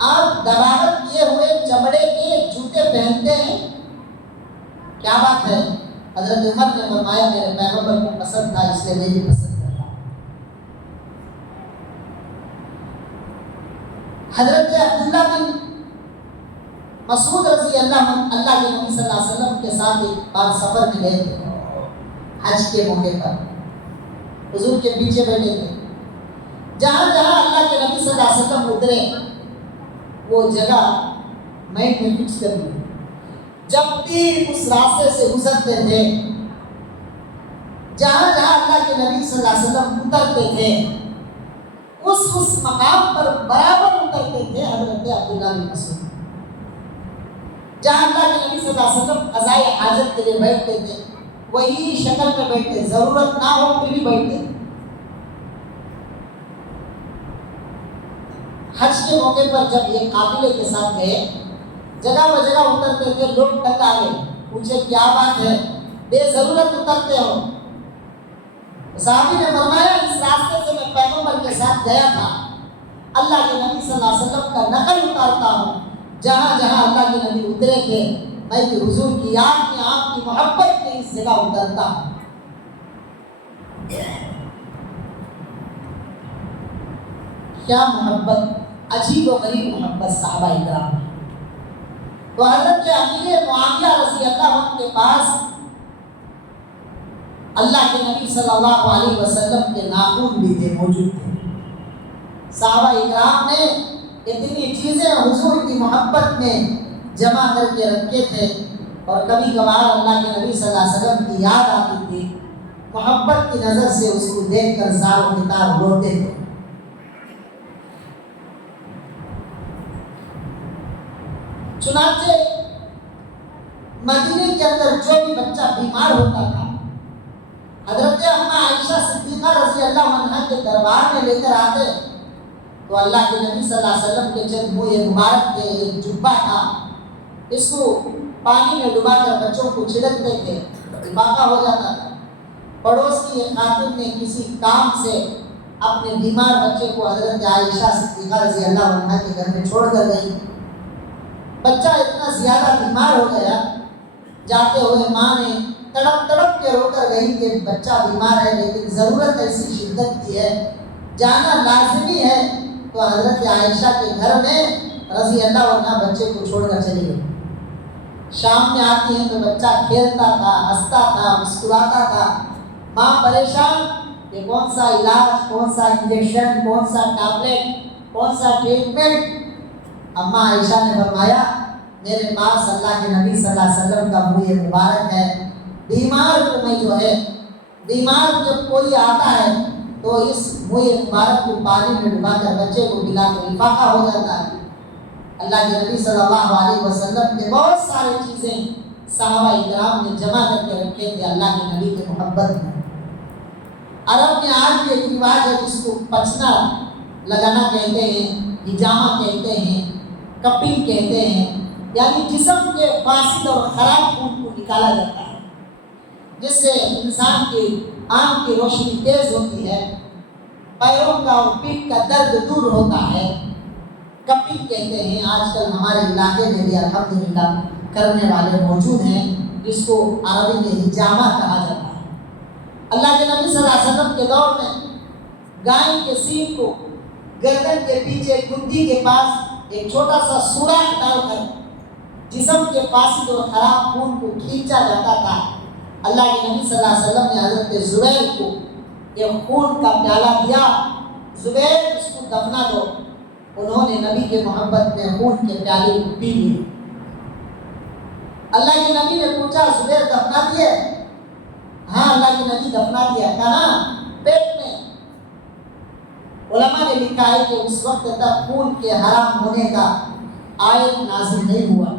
آپ دباغت کیے ہوئے چمڑے کے جوتے پہنتے ہیں، کیا بات ہے؟ حضرت عمر نے فرمایا میرے پیغمبر کو پسند تھا اس لیے میں بھی پسند کرتا ہوں۔ حضرت عبداللہ بن مسعود رضی اللہ عنہ اللہ کے نبی صلی اللہ علیہ وسلم کے ساتھ ایک بار سفر میں گئے تھے حج کے موقع پر، حضور کے پیچھے بیٹھے تھے، جہاں جہاں اللہ کے نبی صلی اللہ علیہ وسلم اترے وہ جگہ میٹ میں فکس کر دی۔ جب بھی اس راستے سے گزرتے تھے، جہاں جہاں اللہ کے نبی صلی اللہ علیہ وسلم اترتے تھے اس مقام پر برابر اترتے تھے حضرت عبداللہ بن مسعود۔ جہاں اللہ کے نبی صلی اللہ علیہ وسلم قضائے حاجت کے لیے بیٹھتے تھے وہی شکل میں بیٹھتے، ضرورت نہ ہو پھر بھی بیٹھتے۔ حج کے موقع پر جب یہ قافلے کے ساتھ گئے، جگہ بجگہ اترتے تھے، لوگ تنگ آ گئے، پوچھے کیا بات ہے بے ضرورت اترتے ہو؟ صحابی نے فرمایا اس راستے سے میں پیغمبر کے ساتھ گیا تھا، اللہ کے نبی صلی اللہ علیہ وسلم کا نقل اتارتا ہوں، جہاں جہاں اللہ کے نبی اترے تھے میں بھی حضور کی یاد میں آپ کی محبت میں اس جگہ اترتا ہوں۔ کیا محبت، عجیب و غریب محبت صحابہ اکرام ہے۔ تو حضرت امیر معاویہ رضی اللہ عنہ کے پاس اللہ کے نبی صلی اللہ علیہ وسلم کے ناخن بھی تھے، موجود تھے۔ صحابہ اکرام نے اتنی چیزیں حضور کی محبت میں جمع کر کے رکھے تھے، اور کبھی کبھار اللہ کے نبی صلی اللہ علیہ وسلم کی یاد آتی تھی، محبت کی نظر سے اس کو دیکھ کر زار و خطاب روتے تھے۔ چنانچہ مدینے کے اندر جو بھی بچہ بیمار ہوتا تھا حضرت اماں عائشہ صدیقہ رضی اللہ عنہا کے دربار میں لے کر آتے، تو اللہ کے نبی صلی اللہ علیہ وسلم کے چند منہ مبارک کے ایک جبہ تھا، اس کو پانی میں ڈبا کر بچوں کو چھڑکتے تھے، افاقہ ہو جاتا تھا۔ پڑوس کی ایک خاتون نے کسی کام سے اپنے بیمار بچے کو حضرت عائشہ صدیقہ رضی اللہ عنہا کے گھر میں چھوڑ کر گئی۔ بچہ اتنا زیادہ بیمار ہو گیا، جاتے ہوئے ماں نے تڑپ تڑپ کے رو کر گئی کہ بچہ بیمار ہے لیکن ضرورت ایسی شدت کی ہے، جانا لازمی ہے، تو حضرت عائشہ کے گھر میں رضی اللہ عنہ بچے کو چھوڑ کر چلی گئی۔ شام میں آتی ہیں تو بچہ کھیلتا تھا، ہنستا تھا، مسکراتا تھا، ماں پریشان کہ کون سا علاج، کون سا انجیکشن، کون سا ٹیبلٹ، کون سا ٹریٹمنٹ۔ اماں عائشہ نے فرمایا میرے پاس اللہ کے نبی صلی اللہ علیہ وسلم کا منہ مبارک ہے، بیمار کو میں جو ہے، بیمار جب کوئی آتا ہے تو اس منہ مبارک کو پانی میں ڈبا کر بچے کو پلا کر افاقہ ہو جاتا ہے۔ اللہ کے نبی صلی اللہ علیہ وسلم کے بہت ساری چیزیں صحابہ اکرام نے جمع کر کے رکھے تھے اللہ کے نبی کی محبت میں۔ عرب میں آج بھی ایک رواج ہے جس کو پچنا لگانا کہتے ہیں، ہجامہ کہتے ہیں، کپل کہتے ہیں، یعنی جسم کے فاسد اور خراب خون کو نکالا جاتا ہے، جس سے انسان کی آنکھ کی روشنی تیز ہوتی ہے، پیروں کا اور پیٹھ کا درد دور ہوتا ہے، کپل کہتے ہیں۔ آج کل ہمارے علاقے میں بھی الحمدللہ کرنے والے موجود ہیں، جس کو عربی میں ہجامہ کہا جاتا ہے۔ اللہ کے نبی صلی اللہ علیہ وسلم کے دور میں گائے کے سینگ کو گردن کے پیچھے گندی کے پاس ایک چھوٹا سا سوراخ ڈال کر جسم کے فاسد اور خراب خون کو کھینچا جاتا تھا۔ اللہ کے نبی صلی اللہ علیہ وسلم نے حضرت زبیر کو ایک خون کا پیالہ دیا، زبیر اس کو دفنا دو۔ انہوں نے نبی کے محبت میں خون کے پیالے کو پی لیا۔ اللہ کے نبی نے پوچھا زبیر دفنا دیے؟ ہاں اللہ کے نبی دفنا دیا۔ کہاں؟ پیٹ میں۔ علماء نے لکھا ہے کہ اس وقت تک خون کے حرام ہونے کا آیت نازل نہیں ہوا،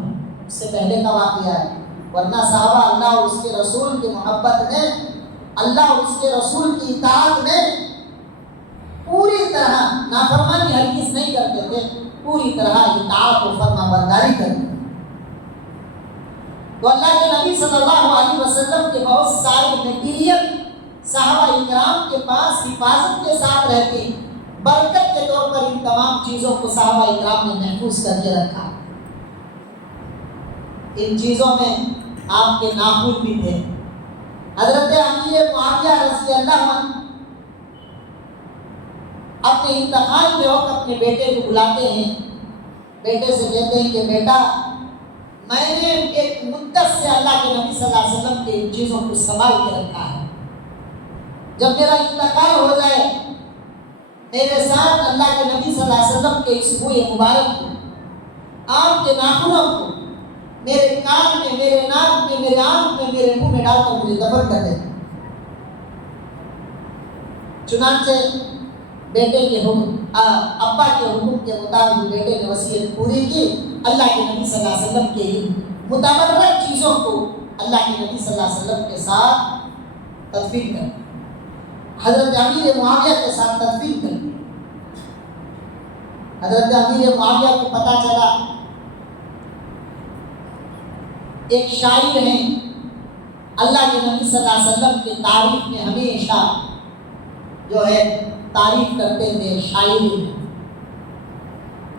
اس سے پہلے کا واقعہ ہے، ورنہ صحابہ اللہ اور اس کے رسول کی محبت میں، اللہ اور اس کے رسول کی اطاعت میں پوری طرح نافرمانی ہرگز نہیں کرتے تھے، پوری طرح اطاعت و فرما برداری کرتے۔ تو اللہ کے نبی صلی اللہ علیہ وسلم کے بہت سارے میٹیریل صحابہ اکرام کے پاس حفاظت کے ساتھ رہتے، برکت کے طور پر ان تمام چیزوں کو صحابہ اکرام نے محفوظ کر کے رکھا۔ ان چیزوں میں آپ کے ناخن بھی تھے۔ حضرت امیر معاویہ رضی اللہ عنہ اپنے انتقال کے وقت اپنے بیٹے کو بلاتے ہیں، بیٹے سے کہتے ہیں کہ بیٹا، میں نے ایک مدت سے اللہ کے نبی صلی اللہ علیہ وسلم کے ان چیزوں کو سنبھال کے رکھا ہے، جب میرا انتقال ہو جائے میرے ساتھ اللہ کے نبی صلی اللہ علیہ وسلم کے اس بوئے مبارک کو، آپ کے ناخنوں کو میرے کان میں، میرے ناک میں، میرے آنکھ میں، میرے منہ میں ڈال کر مجھے دفن کر دیں۔ چنانچہ بیٹے کے ابا کے حکم کے مطابق بیٹے نے وصیت پوری کی، اللہ کے نبی صلی اللہ علیہ وسلم کے متبرک چیزوں کو اللہ کے نبی صلی اللہ علیہ وسلم کے ساتھ تدفین کر، حضرت امیر معاویہ کے ساتھ تدفین کر۔ حضرت امیر معاویہ کو پتہ چلا ایک شاعر ہیں اللہ کے نبی صلی اللہ علیہ وسلم کی تعریف میں ہمیشہ جو ہے تعریف کرتے تھے، شاعری،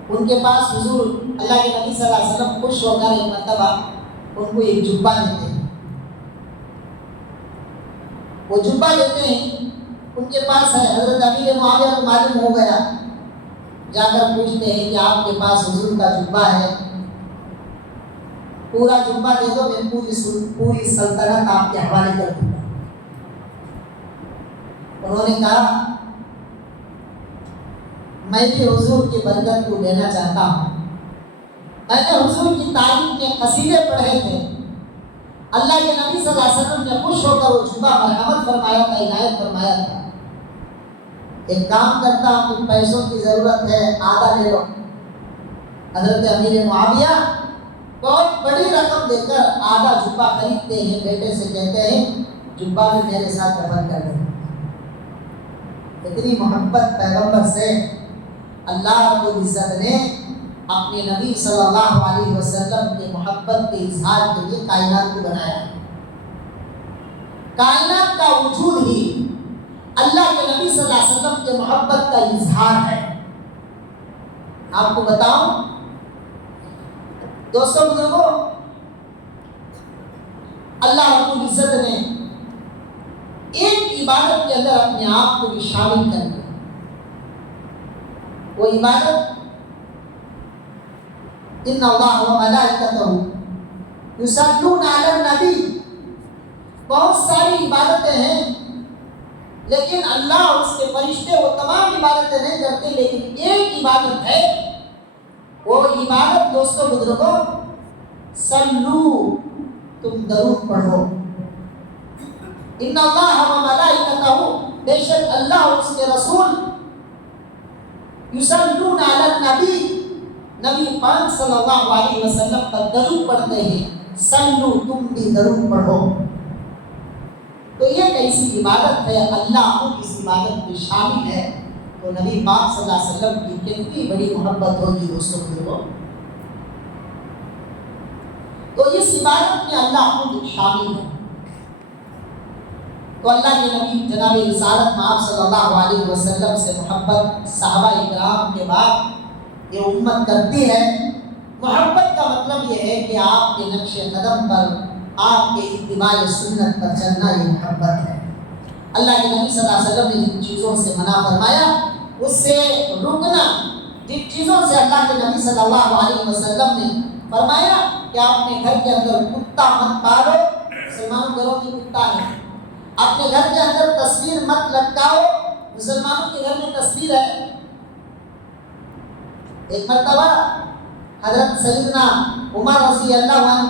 ان کے پاس حضور اللہ کے نبی صلی اللہ علیہ وسلم خوش ہو کر ایک مرتبہ ان کو ایک جبہ دیتے ہیں، وہ جبہ دیتے ہیں، ان کے پاس ہے، حضرت امیر معاویہ کو معلوم ہو گیا، جا کر پوچھتے ہیں کہ آپ کے پاس حضور کا جبہ ہے، پورا جبہ دے دو، میں پوری سلطنت آپ کے حوالے کر دوں گا۔ انہوں نے کہا میں بھی حضور کی برکت کو لینا چاہتا ہوں، میں نے حضور کی تعریف میں قصیدے پڑھے تھے، اللہ کے نبی صلی اللہ علیہ وسلم نے خوش ہو کر وہ جبہ مرحمت فرمایا تھا، عنایت فرمایا تھا۔ ایک کام کرتا ہوں، کچھ پیسوں کی ضرورت ہے، آدھا لے لو۔ حضرت امیر معاویہ بہت بڑی رقم دے کر آدھا جبہ خریدتے ہیں، بیٹے سے کہتے ہیں جبہ بھی میرے ساتھ دفن کر دیں۔ اتنی محبت پیغمبر سے اللہ رب العزت نے اپنے نبی صلی اللہ علیہ وسلم کے محبت کے اظہار کے لیے کائنات کو بنایا۔ کائنات کا وجود ہی اللہ کے نبی صلی اللہ علیہ وسلم کے محبت کا اظہار ہے۔ آپ کو بتاؤں دوستوں بزرگوں، اللہ رب العزت نے ایک عبادت کے اندر اپنے آپ کو بھی شامل کر دیا۔ وہ عبادت ان اللہ و ملائکتہ یصلون علی النبی، بہت ساری عبادتیں ہیں لیکن اللہ اور اس کے فرشتے وہ تمام عبادتیں نہیں کرتے، لیکن ایک عبادت ہے، وہ عبادت دوستوں بزرگوں، صلو، تم درود پڑھو، ان اللہ و ملائکتہ، بے شک اللہ اور اس کے رسول، یصلون علی النبی، نبی پاک صلی اللہ علیہ وسلم پر درود پڑھتے ہیں، صلو، تم بھی درود پڑھو۔ تو یہ کیسی عبادت ہے، اللہ کو اس عبادت میں شامل ہے، تو نبی پاک صلی اللہ علیہ وسلم کی کتنی بڑی محبت ہوگی دوستوں کو۔ تو اس عبادت میں اللہ خود شامل ہے۔ تو اللہ کے نبی جناب رسالت مآب صلی اللہ علیہ وسلم سے محبت صحابہ اکرام کے بعد یہ امت کرتی ہے۔ محبت کا مطلب یہ ہے کہ آپ کے نقش قدم پر، آپ کے اتباع سنت پر چلنا، یہ محبت ہے۔ اللہ کے نبی صلی اللہ علیہ وسلم نے جن چیزوں سے منع فرمایا اس سے رکنا، جن چیزوں سے اللہ کے نبی صلی اللہ علیہ وسلم نے فرمایا کہ اپنے گھر کے اندر کتا مت پالو، مسلمانوں گھروں میں کتا ہے، اپنے گھر کے اندر تصویر مت لٹکاؤ، مسلمانوں کے گھر میں تصویر ہے۔ ایک مرتبہ حضرت سیدنا عمر رضی اللہ عنہ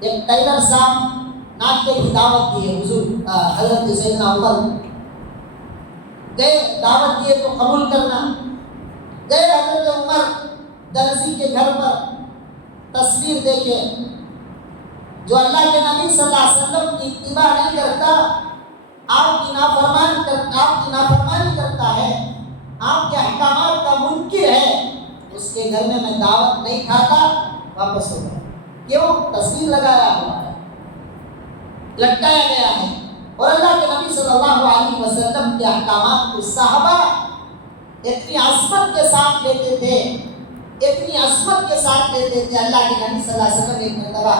ایک ٹیلر صاحب ناطے کی دعوت دی ہے، حضور حضرت سیدنا عمر گئے، دعوت دیے تو قبول کرنا، گئے حضرت عمر درزی کے گھر پر، تصویر دیکھے، جو اللہ کے نبی صلی اللہ علیہ وسلم کی اتباع نہیں کرتا، آپ کی نافرمانی کرتا ہے، آپ کے احکامات کا منکر ہے، اس کے گھر میں دعوت نہیں کھاتا، واپس ہو گیا۔ کیوں؟ تصویر لگایا ہوا ہے، لٹکایا گیا ہے، اور اللہ کے نبی صلی اللہ علیہ وسلم کے احکامات کو صحابہ اتنی عظمت کے ساتھ لیتے تھے، اتنی عظمت کے ساتھ لیتے تھے۔ اللہ کے نبی صلی اللہ علیہ وسلم ایک مرتبہ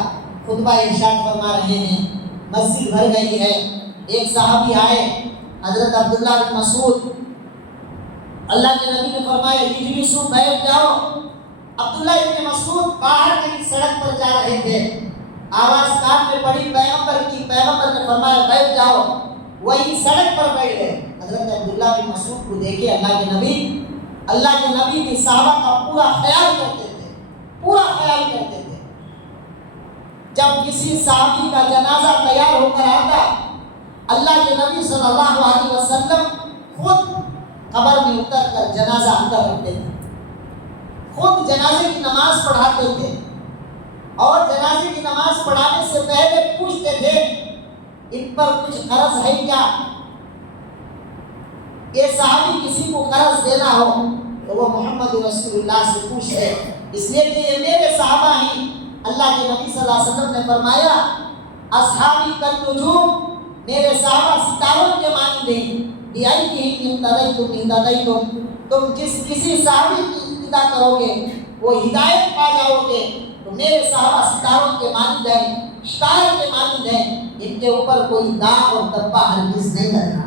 خطبہ ارشاد فرما رہے ہیں، مسجد بھر گئی ہے، ایک صحابی آئے حضرت عبداللہ بن مسعود، اللہ کے نبی نے فرمایا اجلسوا، بیٹھ جاؤ۔ عبداللہ بن مسعود باہر کہیں سڑک پر جا رہے تھے، آواز کان میں پڑی پیغمبر کی، پیغمبر نے فرمایا بیٹھ جاؤ، وہی سڑک پر بیٹھ گئے۔ حضرت عبداللہ بن مسعود کو دیکھے اللہ کے نبی بھی صحابہ کا پورا خیال کرتے تھے، پورا خیال کرتے تھے۔ جب کسی صحابی کا جنازہ تیار ہو کر آتا، اللہ کے نبی صلی اللہ علیہ وسلم خود قبر میں اتر کر جنازہ اندر رکھتے تھے، خود جنازے کی نماز پڑھاتے تھے، اور جنازے کی نماز پڑھانے سے پہلے پوچھتے تھے ان پر کچھ قرض ہے کیا؟ یہ صحابی کسی کو قرض دینا ہو تو وہ محمد رسول اللہ سے پوچھے، اس لیے کہ یہ میرے صحابہ ہیں۔ اللہ کے نبی صلی اللہ علیہ وسلم نے فرمایا اصحابی کالنجوم، میرے صحابہ ستاروں کے مانند ہیں، تم جس کسی صحابی کی اتباع کرو گے وہ ہدایت پا جاؤ گے۔ تو میرے صحابہ ستاروں کے مانند ہیں، ستارے کے مانند ہیں، ان کے اوپر کوئی داغ اور دبا ہرگز نہیں لگنا،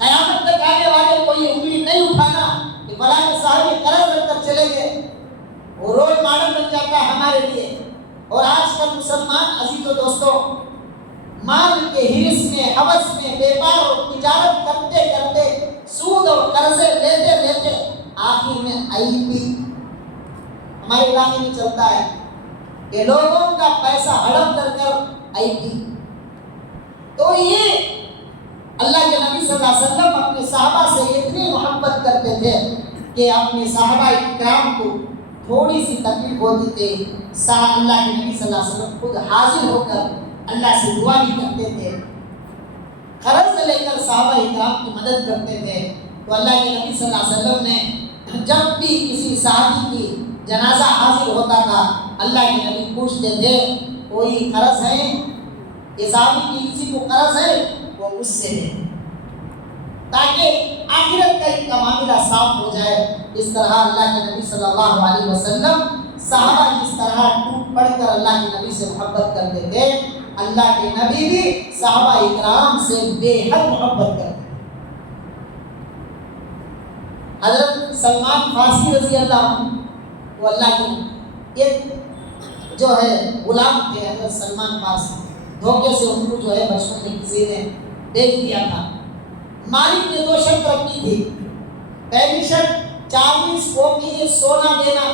قیامت تک آنے والے کوئی انگلی نہیں اٹھانا کہ فلاں صحابی قرض رکھ کر چلے گئے۔ وہ رول ماڈل بن جاتا ہے ہمارے لیے۔ اور آج کل مسلمان عزیز و دوستوں مال کے حرص میں، ہوس میں، بیپار اور تجارت کرتے کرتے، سود اور قرضے لیتے لیتے آخر میں IEP ہمارے علاقے میں چلتا ہے کہ لوگوں کا پیسہ ہڑپ کر IEP۔ تو یہ اللہ کے نبی صلی اللہ علیہ وسلم اپنے صحابہ سے اتنی محبت کرتے تھے کہ اپنے صحابہ کرام کو تھوڑی سی تکلیف ہوتی تھی، اللہ کے نبی صلی اللہ علیہ وسلم خود حاضر ہو کر اللہ سے دعا بھی کرتے تھے، قرض لے کر صحابہ کرام کی مدد کرتے تھے۔ تو اللہ کے نبی صلی اللہ علیہ وسلم نے جب بھی کسی صحابی کی جنازہ حاضر ہوتا تھا، اللہ کے نبی پوچھتے تھے کوئی قرض ہے؟ یہ صحابی کی کسی کو قرض ہے؟ وہ اس سے ہے، تاکہ آخرت کا ان کا معاملہ صاف ہو جائے۔ اس طرح اللہ کے نبی صلی اللہ علیہ وسلم صحابہ جس طرح ٹوٹ پڑ کر اللہ کے نبی سے محبت کرتے تھے، اللہ کے نبی بھی صحابہ اکرام سے بے حد محبت کرتے تھے۔ حضرت سلمان فارسی رضی اللہ عنہ، وہ اللہ کے ایک جو ہے غلام تھے، حضرت سلمان فارسی، دھوکے سے ان کو جو ہے بچپن میں کسی نے بیچ دیا تھا۔ مالک نے 2 شرط رکھی تھی، پہلی شرط 40 اوقیہ سونا دینا،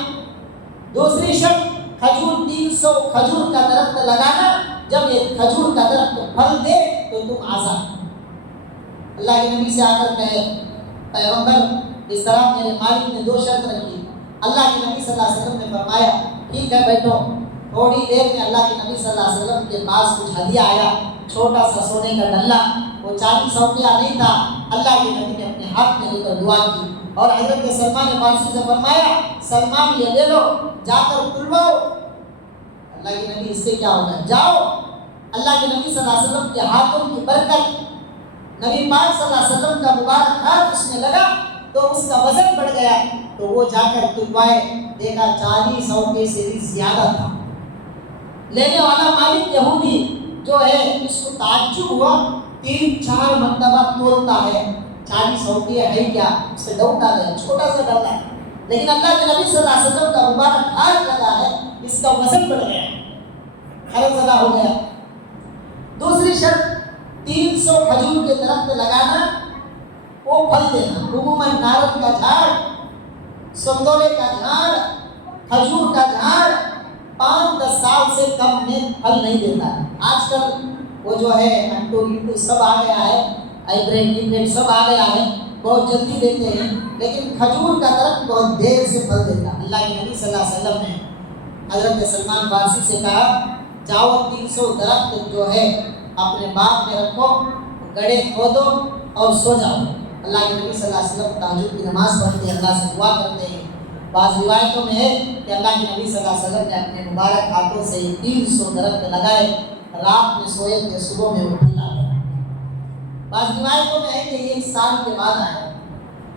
دوسری شرط کھجور 300 کھجور کا درخت لگانا، جب یہ کھجور کا درخت پھل دے تو تم آزاد۔ اللہ کے نبی سے آ کر کہے پیغمبر اس طرح میرے مالک نے 2 شرط رکھی۔ اللہ کے نبی صلی اللہ علیہ وسلم نے فرمایا ٹھیک ہے بیٹھو۔ تھوڑی دیر میں اللہ کے نبی صلی اللہ علیہ وسلم کے پاس کچھ ہدیہ آیا، چھوٹا سا سونے کا ڈلہ، وہ 40 اوقیہ نہیں تھا۔ اللہ کے نبی نے اپنے ہاتھ میں لے کر دعا کی، اور حضرت سلمان فارسی سے فرمایا سلمان یہ لے لو، جا کر کھلواؤ۔ اللہ کے نبی اس سے کیا ہوگا، جاؤ۔ اللہ کے نبی صلی اللہ علیہ وسلم کے ہاتھوں کی برکت، نبی پاک صلی اللہ علیہ وسلم کا مبارک ہاتھ اس میں لگا تو اس کا وزن بڑھ گیا، تو وہ جا کر کھلوائے، دیکھا 40 اوقیہ سے بھی زیادہ تھا۔ لینے والا مالک یہودی جو ہے اس کو تعجب ہوا، 3-4 مرتبہ تولتا ہے، 40 اوقیہ ہے کیا، اس سے ڈاؤٹ آ گیا، چھوٹا سا ڈالا ہے، لیکن اللہ کے نبی صلی اللہ علیہ وسلم کا مبارک ہاتھ لگا ہے، اس کا وزن بڑھ گیا، قرض ادا ہو گیا۔ دوسری شرط 300 کھجور کے درخت لگانا، وہ پھل دینا۔ عموماً نارنج کا جھاڑ، سنتولے کا جھاڑ، کھجور کا جھاڑ 5-10 سال سے کم میں پھل نہیں دیتا۔ آج کل وہ جو ہے انٹو سب آ گیا ہے، ہائیبریڈ سب آ گیا ہے، بہت جلدی دیتے ہیں، لیکن کھجور کا درخت بہت دیر سے پھل دیتا۔ اللہ کے نبی صلی اللہ علیہ وسلم نے حضرت سلمان فارسی سے کہا جاؤ 300 درخت جو ہے اپنے باغ میں رکھو، گڑھے کھودو اور سو جاؤ۔ اللہ کے نبی صلی اللہ علیہ وسلم تہجد کی نماز پڑھتے ہیں، اللہ سے دعا کرتے ہیں۔ بعض روایتوں میں ہے کہ اللہ کے نبی صلی اللہ علیہ وسلم نے اپنے مبارک ہاتھوں سے 300 درخت لگائے، رات میں سوئے تھے، صبح میں وہ پھل آ گیا۔ بعض روایتوں میں ہے کہ یہ 1 سال کے بعد آیا۔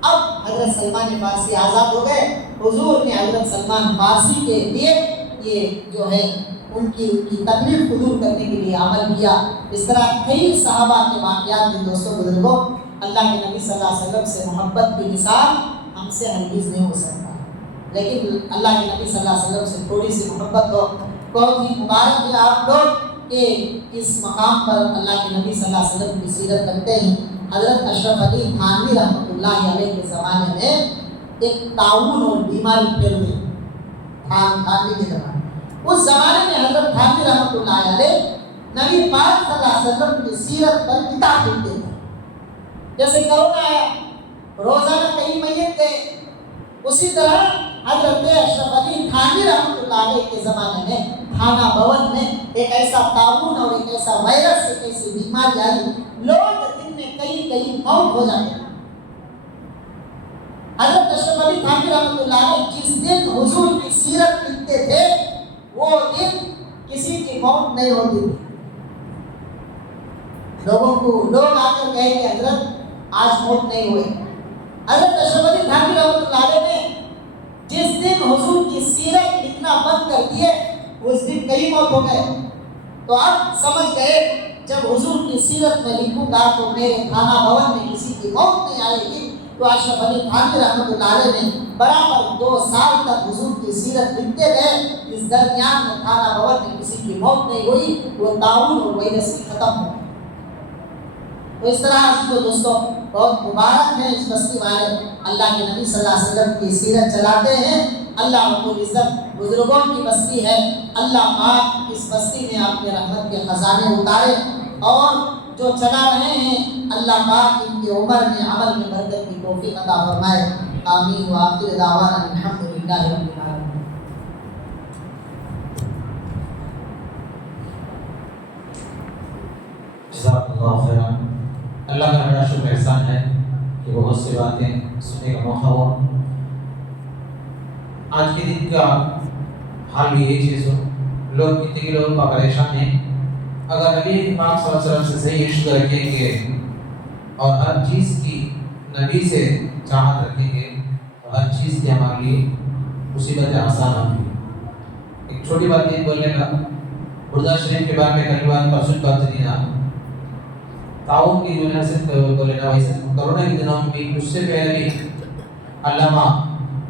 اب حضرت سلمان فارسی آزاد ہو گئے، حضور نے حضرت سلمان فارسی کے لیے یہ جو ہے ان کی تکلیف دور کرنے کے لیے عمل کیا۔ اس طرح کئی صحابہ کے واقعات میں دوستوں بزرگوں، اللہ کے نبی صلی اللہ علیہ وسلم سے محبت کی مثال ہم سے ہرگز نہیں ہو سکتا، لیکن اللہ کے نبی صلی اللہ علیہ وسلم سے تھوڑی سی محبت ہو۔ بہت ہی مبارک ہے آپ لوگ کہ اس مقام پر اللہ کے نبی صلی اللہ علیہ وسلم کی سیرت کرتے ہیں۔ حضرت اشرف علی تھانوی رحمۃ اللہ علیہ کے زمانے میں ایک طاعون اور بیماری پھیل گئی، تھانوی کے زمانے میں۔ اس زمانے میں حضرت تھانوی رحمۃ اللہ علیہ نبی پاک صلی اللہ علیہ وسلم کی سیرت پر کتاب لکھتے تھے۔ جیسے کرونا آیا، روزانہ کہیں میت گئے، اسی طرح حضرت اشرف علی تھانوی رحمۃ اللہ علیہ کے زمانے میں تھانہ بھون میں ایک ایسا طاعون اور ایک ایسا وائرس، ایک ایسی بیماری آئی، لوگ دن میں کئی موت ہو جاتے ہیں۔ حضرت اشرف علی تھانوی رحمۃ اللہ علیہ جس دن حضور کی سیرت لکھتے تھے وہ دن کسی کی موت نہیں ہوتی تھی۔ لوگ آ کر کہے کہ حضرت آج موت نہیں ہوئی۔ حضرت اشرف علی تھانوی رحمۃ اللہ علیہ نے جس دن حضور کی سیرت لکھنا بند کر دیے اس دن کئی موت ہو گئے۔ تو اب سمجھ گئے جب حضور کی سیرت میں لکھوں گا تو میرے تھانہ بھون میں کسی کی موت نہیں آئے گی۔ تو اشرف علی تھانوی رحمۃ اللہ علیہ نے برابر 2 سال تک حضور کی سیرت لکھتے گئے۔ اس درمیان میں تھانہ بھون میں کسی کی موت نہیں ہوئی، وہ طاعون اور وائرس ختم ہو گئے۔ تو اس طرح عزیزو دوستو بہت مبارک ہے اس بستی والے اللہ کے نبی صلی اللہ علیہ وسلم کی سیرت چلاتے ہیں۔ اللہ رب العزت بزرگوں کی بستی ہے، اللہ پاک اس بستی میں اپنے رحمت کے خزانے اتارے، اور جو چلا رہے ہیں اللہ پاک ان کی عمر میں عمل میں برکت کی توفیق عطا فرمائے۔ آمین وآخر دعوانا الحمدللہ رب العالمین۔ جزاک اللہ خیرا۔ اللہ کا بڑا شکر احسان ہے کہ بہت سی باتیں سننے کا موقع ہوا۔ آج کے دن کا حال بھی یہی چیز ہو، لوگ کتنے لوگ پریشان ہیں۔ اگر نبی پاک صلی اللہ علیہ وسلم سے صحیح عشق رکھیں گے اور ہر چیز کی نبی سے چاہت رکھیں گے تو ہر چیز کی ہمارے لیے مصیبتیں آسان ہوں گی۔ ایک چھوٹی بات یہ بولنے کا، بردہ شریف کے بارے میں کلمات پرسن بات دینا، تعاون کی وجہ سے بولے نا، ویسے کرونا کے دنوں میں بھی اس سے پہلے بھی علامہ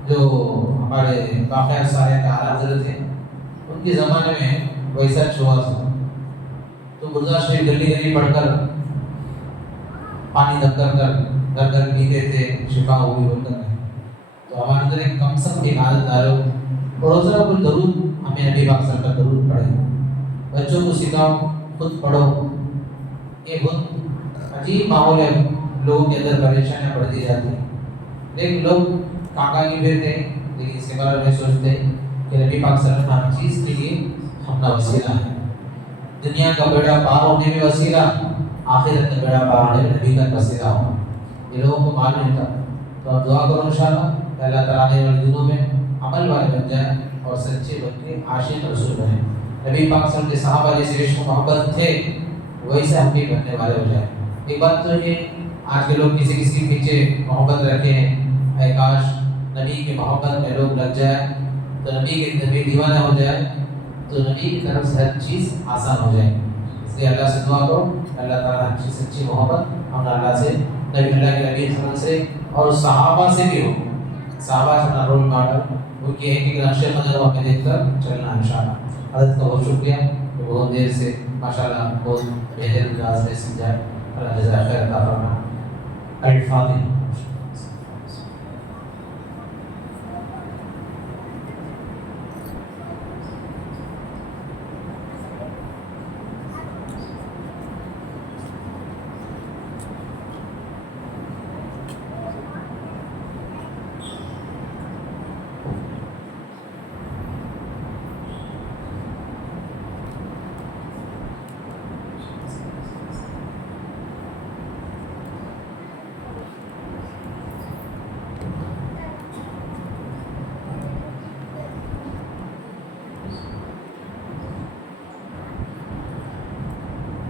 جو ہمارے باقی سارے اعلیٰ حضرت تھے ان کے زمانے میں ویسا ہوا تھا، تو بردہ شریف گلی گلی پڑھ کر پانی دم کر گھر گھر پیتے تھے، شفا ہوئی بول کر۔ تو ہمارے اندر ایک کم سب کی عادت ڈالو، روزانہ کوئی درود ہمیں نبی پاک صلی اللہ علیہ وسلم کا درود پڑھے، بچوں کو سکھاؤ، خود پڑھو۔ یہ بہت عجیب ماحول ہے، لوگوں کے اندر پریشانیاں بڑھتی جاتی ہیں، لیکن لوگ کاکا کی پھرتے ہیں، لیکن اس کے بارے میں سوچتے ہیں کہ نبی پاک صلی اللہ علیہ وسلم ہر چیز کے لیے اپنا وسیلہ ہے، دنیا کا بیڑا پار ہونے میں وسیلہ، آخرت کا بیڑا پار ہونے میں نبی کا وسیلہ ہو۔ یہ لوگوں کو معلوم نہیں تھا، تو آپ دعا کرو انشاءاللہ کہ اللہ تعالیٰ آنے والے دنوں میں عمل والے بن جائیں اور سچے بن کے عاشق رسول بنیں۔ نبی پاک صلی اللہ علیہ وسلم کے صحابہ جیسے عشق و محبت تھے ویسے ہم بھی بننے والے ہو جائیں۔ ایک بات تو یہ آج کے لوگ کسی کے پیچھے محبت رکھے ہیں، اے کاش نبی کی محبت میں لوگ لگ جائے تو نبی دیوانہ ہو جائے تو نبی کی طرف سے ہر چیز آسان ہو جائے۔ اس لیے اللہ سے دعا کرو اللہ تعالیٰ ہر چیز سچی محبت ہم اللہ سے، نبی اللہ کے نبی صلی اللہ علیہ وسلم سے اور صحابہ سے بھی ہو، صحابہ سے اپنا رول ماڈل ان کی ایک ایک نقش قدم ہمیں دیکھ کر چلنا انشاءاللہ۔ حضرت کا بہت شکریہ کہ بہت دیر سے ماشاءاللہ بہت بہتر انداز میں سمجھائے، اللہ جزائے خیر عطا فرمائے۔ الفاتحہ۔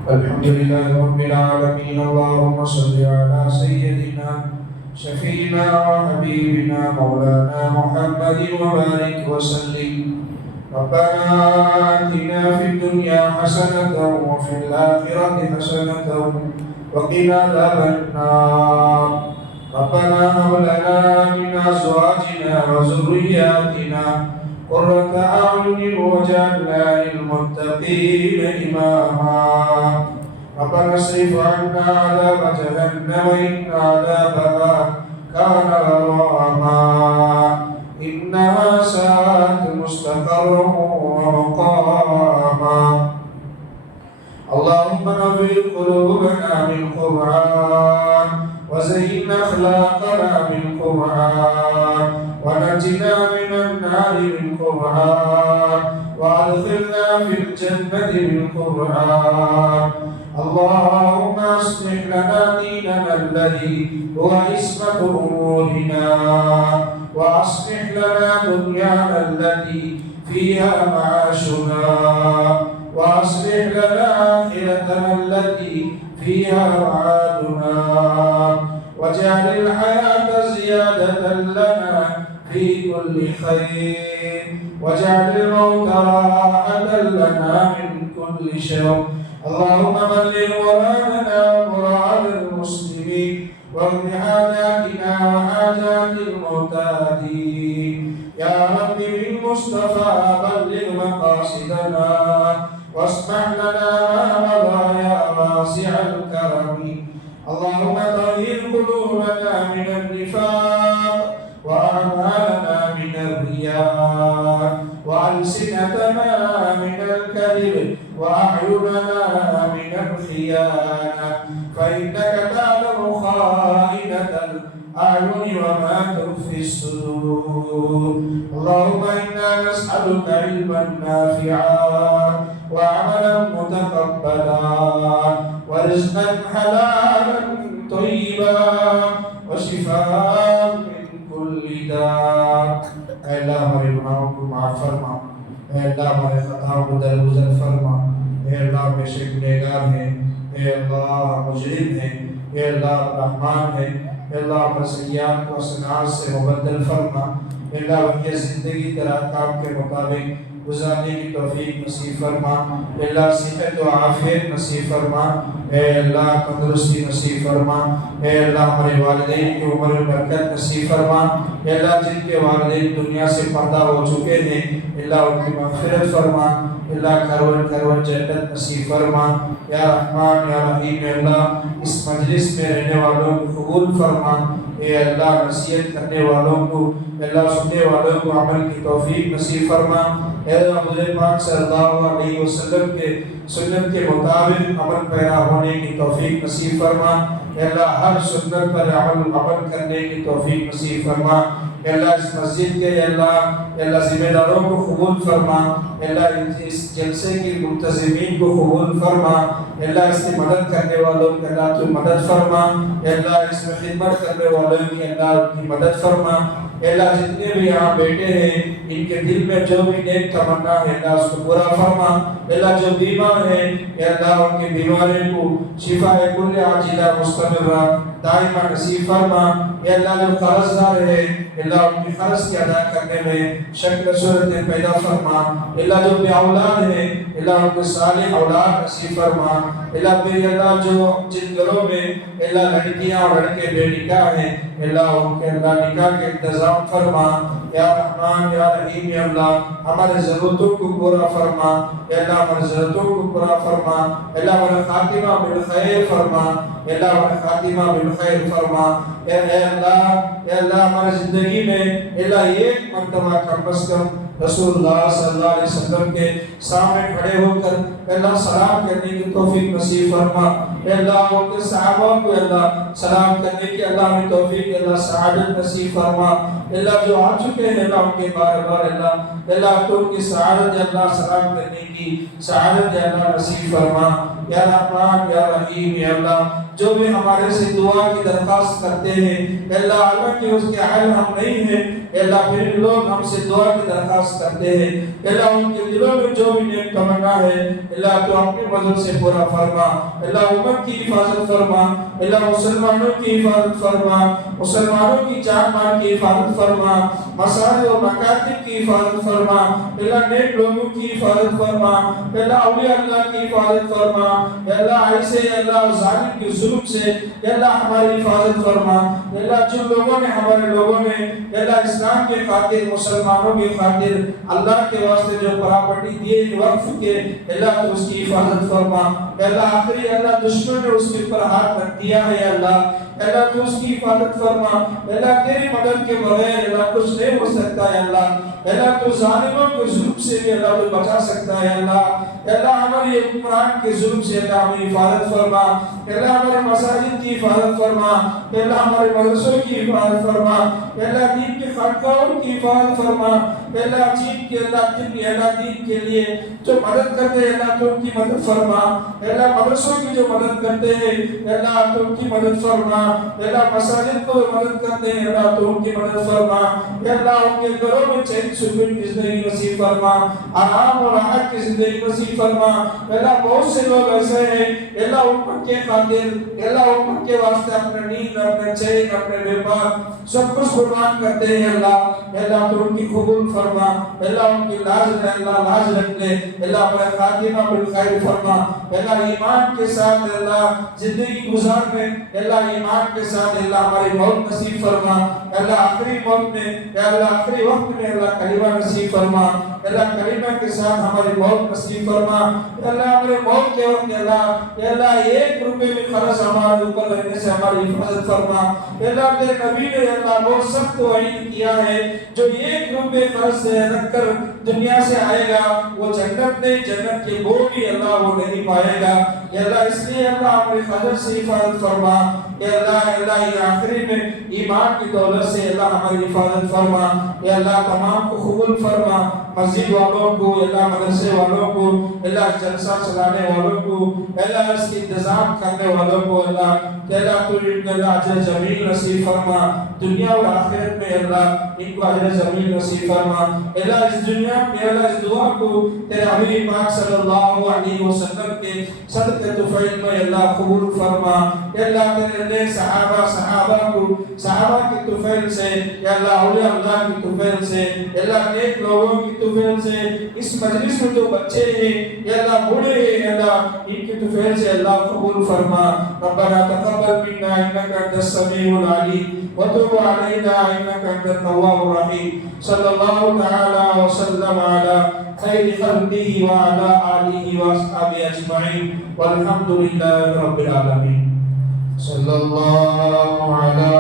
الحمد لله رب العالمين. اللهم صل على سيدنا شفينا وحبيبنا مولانا محمد وبارك وسلم. ربنا آتنا في الدنيا حسنة وفي الآخرة حسنة وقنا عذاب النار. ربنا هب لنا من أزواجنا وذرياتنا قرة أعين واجعلنا للمتقين إماما. ربنا اصرف عنا عذاب جهنم إن عذابها كان غراما إنها ساءت مستقرا ومقاما. اللهم نور قلوبنا بالقرآن وزين أخلاقنا بالقرآن ونجنا من النار بالقرآن وأدخلنا في الجنة بالقرآن. اللهم أصلح لنا ديننا الذي هو عصمة أمورنا وأصلح لنا دنيانا التي فيها معاشنا وأصلح لنا آخرتنا التي فيها معادنا واجعل الحياة زيادة لنا في كل خير واجعل الموت راحة لنا من كل شر. اللهم بلغ مرادنا ومراد المسلمين واقض حاجاتنا وحاجات المعتادين. يا رب بالمصطفى بلغ مقاصدنا واسمح لنا ما مضى يا واسع الكرم. اللهم طهر قلوبنا من النفاق وأعمالنا من الرياء وألسنتنا من الكذب وأعيننا من الخيانة فإنك تعلم خائنة الأعين وما تخفي الصدور. اللهم إنا نسألك علما نافعا وعملا متقبلا ورزقا حلالا طيبا وشفاء من كل داء. اے اللہ ہمارے گناہوں کو معاف فرما. اے اللہ ہمارے خطاؤں کو درگزر فرما. اے اللہ بے شک گنہگار ہیں. اے اللہ مجرم ہیں. اے اللہ رحمان ہے. اے اللہ اپنے سیئات کو حسنات سے مبدل فرما. اے اللہ وہی زندگی تیرا کام کے مطابق گزارنے کی توفیق نصیب فرما. اے اللہ صحت و عافیت نصیب فرما. اے اللہ تندرستی نصیب فرما. اے اللہ ہمارے والدین کی عمر میں برکت نصیب فرما. اے اللہ جن کے والدین دنیا سے پردہ ہو چکے ہیں اے اللہ ان کی مغفرت فرما. اے اللہ کروڑ جنت نصیب فرما. یا رحمان یا رحیم. اے اللہ اس مجلس میں رہنے والوں کو قبول فرما. اے اللہ نصیحت کرنے والوں کو اے اللہ سننے والوں کو عمل کی توفیق نصیب فرما. اے اللہ حضور پاک صلی اللہ علیہ وسلم کے سنت کے مطابق عمل پیرا ہونے کی توفیق نصیب فرما. اے اللہ ہر سنت پر عمل کرنے کی توفیق نصیب فرما. اے اللہ اس مسجد کے اے اللہ ذمہ داروں کو قبول فرما. اے اللہ اس جلسے کی منتظمین کو قبول فرما. اے اللہ اس کی مدد کرنے والوں کی اللہ تو مدد فرما. اے اللہ اس میں خدمت کرنے والوں کی اللہ کی مدد فرما. اے اللہ جتنے بھی یہاں بیٹھے ہیں ان کے دل میں جو بھی نیک تمنا ہے اللہ اس کو پورا فرما. اے اللہ جو بیمار ہیں اے اللہ ان کی بیماری کو شفا کل عاجلہ مستمرہ دائمہ نصیب فرما. اے اللہ جو قرض دار ہے اے اللہ ان کی قرض کی ادا کرنے میں شکل صورت پیدا فرما. اے اللہ جو بے اولاد ہیں اے اللہ ان کو صالح اولاد نصیب فرما. اے اللہ میرے اللہ جو جن گھروں میں اے اللہ لڑکیاں اور لڑکے بے نکاح ہیں اے اللہ ان کے اللہ نکاح کے انتظام فرما. یا رحمان یا رحیم. یا اللہ ہمارے ضرورتوں کو پورا فرما. اے اللہ ہمارے ضرورتوں کو پورا فرما. اے اللہ ہمارا خاتمہ بالخیر فرما. اے اللہ ہمارا خاتمہ بالخیر فرما. اے اللہ ہماری زندگی میں اے اللہ ایک مرتبہ کم از کم رسول اللہ صلی اللہ علیہ وسلم کے سامنے کھڑے ہو کر اے اللہ سلام کرنے کی توفیق نصیب فرما. اے اللہ ان کے صحابہ کو اے اللہ سلام کرنے کی اللہ ہمیں توفیق اے اللہ سعادت نصیب فرما. اے اللہ جو آ چکے ہیں اللہ ان کے بار بار اے اللہ تو ان کی سعادت اے اللہ سلام کرنے کی سعادت اے اللہ نصیب فرما. یا رحمان یا رحیم. یا اللہ جو بھی ہمارے سے دعا کی درخواست کرتے ہیں اے اللہ علم کہ اس کے حل ہم نہیں ہیں اے اللہ پھر لوگ ہم سے دعا کی درخواست کرتے ہیں، اے اللہ ان کے دلوں میں جو بھی نیک تمنا ہے اے اللہ تو اپنے فضل سے پورا فرما، اے اللہ امت کی حفاظت فرما، اے اللہ مسلمانوں کی حفاظت فرما، مسلمانوں کی جان مال کی حفاظت فرما، مساجد اور مکاتب کی حفاظت فرما، اے اللہ نیک لوگوں کی حفاظت فرما، اے اللہ اولیاء اللہ کی حفاظت فرما، اے اللہ ایسے اے اللہ ظالم کے ظلم سے اے اللہ ہماری حفاظت فرما، اے اللہ جن لوگوں نے ہمارے لوگوں نے اے اللہ اسلام کے خاطر مسلمانوں کی خاطر اللہ کے واسطے جو پراپرٹی دیے وقف کے اے اللہ تو اس کی حفاظت فرما، اے اللہ آخری اے اللہ دشمن نے اس کے اوپر ہاتھ رکھ دیا ہے اے اللہ، اے اللہ تو اس کی حفاظت فرما، اے اللہ تیری مدد کے بغیر اے اللہ کچھ نہیں ہو سکتا ہے اللہ، اے اللہ تو ظالموں کے ظلم سے بھی اللہ تو بچا سکتا ہے اللہ، اے اللہ ہماری حکمران کے ظلم سے اللہ ہماری حفاظت فرما، اے اللہ ہمارے مساجد کی حفاظت فرما، اے اللہ ہمارے مدرسوں کی حفاظت فرما، اے اللہ دین کے خانقاہوں کی حفاظت فرما، اے اللہ دین کے اللہ دین کے لیے جو مدد کرتے ہیں اللہ تو ان کی مدد فرما، اے اللہ مدرسوں کی جو مدد کرتے ہیں اے اللہ تو ان کی مدد فرما، اے اللہ مساجد کو مدد کرتے ہیں اللہ تو ان کی مدد فرما، اے اللہ ان کے گھروں میں چین سکون کی زندگی نصیب فرما، آرام اور راحت کی زندگی نصیب فرما، اے اللہ بہت سے لوگ ایسے ہیں اے اللہ امت کے خاطر اے اللہ امت کے واسطے اپنے نیند اپنے چین اپنے بیمار سب کچھ قربان کرتے ہیں اللہ، اے اللہ تو ان کی قبول فرما، اے اللہ ان کی لاج رکھ لے، اے اللہ اپنے خاتمہ بالخیر فرما، اے اللہ ایمان کے ساتھ اے اللہ زندگی گزار میں اے اللہ ایمان کے ساتھ اے اللہ ہماری موت نصیب فرما، اے اللہ آخری موت میں اے اللہ آخری وقت میں اللہ کلمہ نصیب فرما، اے اللہ کلمہ کے ساتھ ہماری موت نصیب فرما، اے اللہ ہمارے موت کے وقت اے اللہ 1 روپے بھی خرچ ہمارے اوپر رہنے سے ہماری حفاظت فرما، اے اللہ تیرے نبی نے اے اللہ بہت سخت وعید کیا ہے جو 1 روپے خرچ سے رکھ کر دنیا سے آئے گا وہ جنت نہیں جنت کے بو بھی اللہ وہ نہیں پائے گا، اے اللہ اس لیے اللہ ہماری خاطر سے حفاظت فرما، اے اللہ یہ آخری میں ایمان کی دولت سے اللہ ہماری حفاظت فرما، اے اللہ تمام کو قبول فرما، مسجد والوں کو اے اللہ مدرسے والوں کو اے اللہ جلسہ چلانے والوں کو اے اللہ اس کی انتظام کرنے والوں کو اے اللہ تو ان کو اللہ اجر جمیل نصیب فرما، دنیا اور آخرت میں اللہ ان کو اجر جمیل نصیب فرما، اے اللہ اس دنیا میں اللہ اس دعا کو تیرے حبیب پاک صلی اللہ علیہ وسلم کے صدقہ طفیل میں اللہ قبول فرما، اے اللہ تیرے صحابہ کی طفیل سے اے اللہ اولیاء اللہ کی طفیل سے اے اللہ نیک لوگوں کی طفیل سے اس مجلس میں جو بچے ہیں اے اللہ بوڑھے ہیں اے اللہ ان کی طفیل سے اللہ قبول فرما، ربنا تقبل منا انك انت السميع العليم وتب علينا انك انت التواب الرحيم، صلى الله تعالى وسلم على خير خلقه وعلى آله واصحابه اجمعين والحمد لله رب العالمين، صلى الله على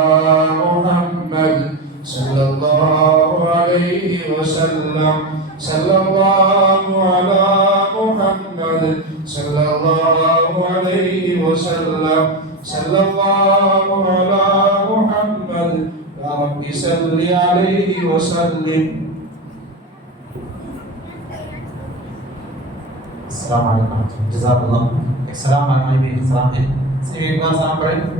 محمد صلى الله عليه وسلم، صلى الله على محمد صلى الله عليه وسلم، صلى الله على محمد يا رب صل عليه وسلم۔ السلام علیکم جزاک اللہ، السلام علیکم، السلام ہے، ایک بار سلام پڑھیں۔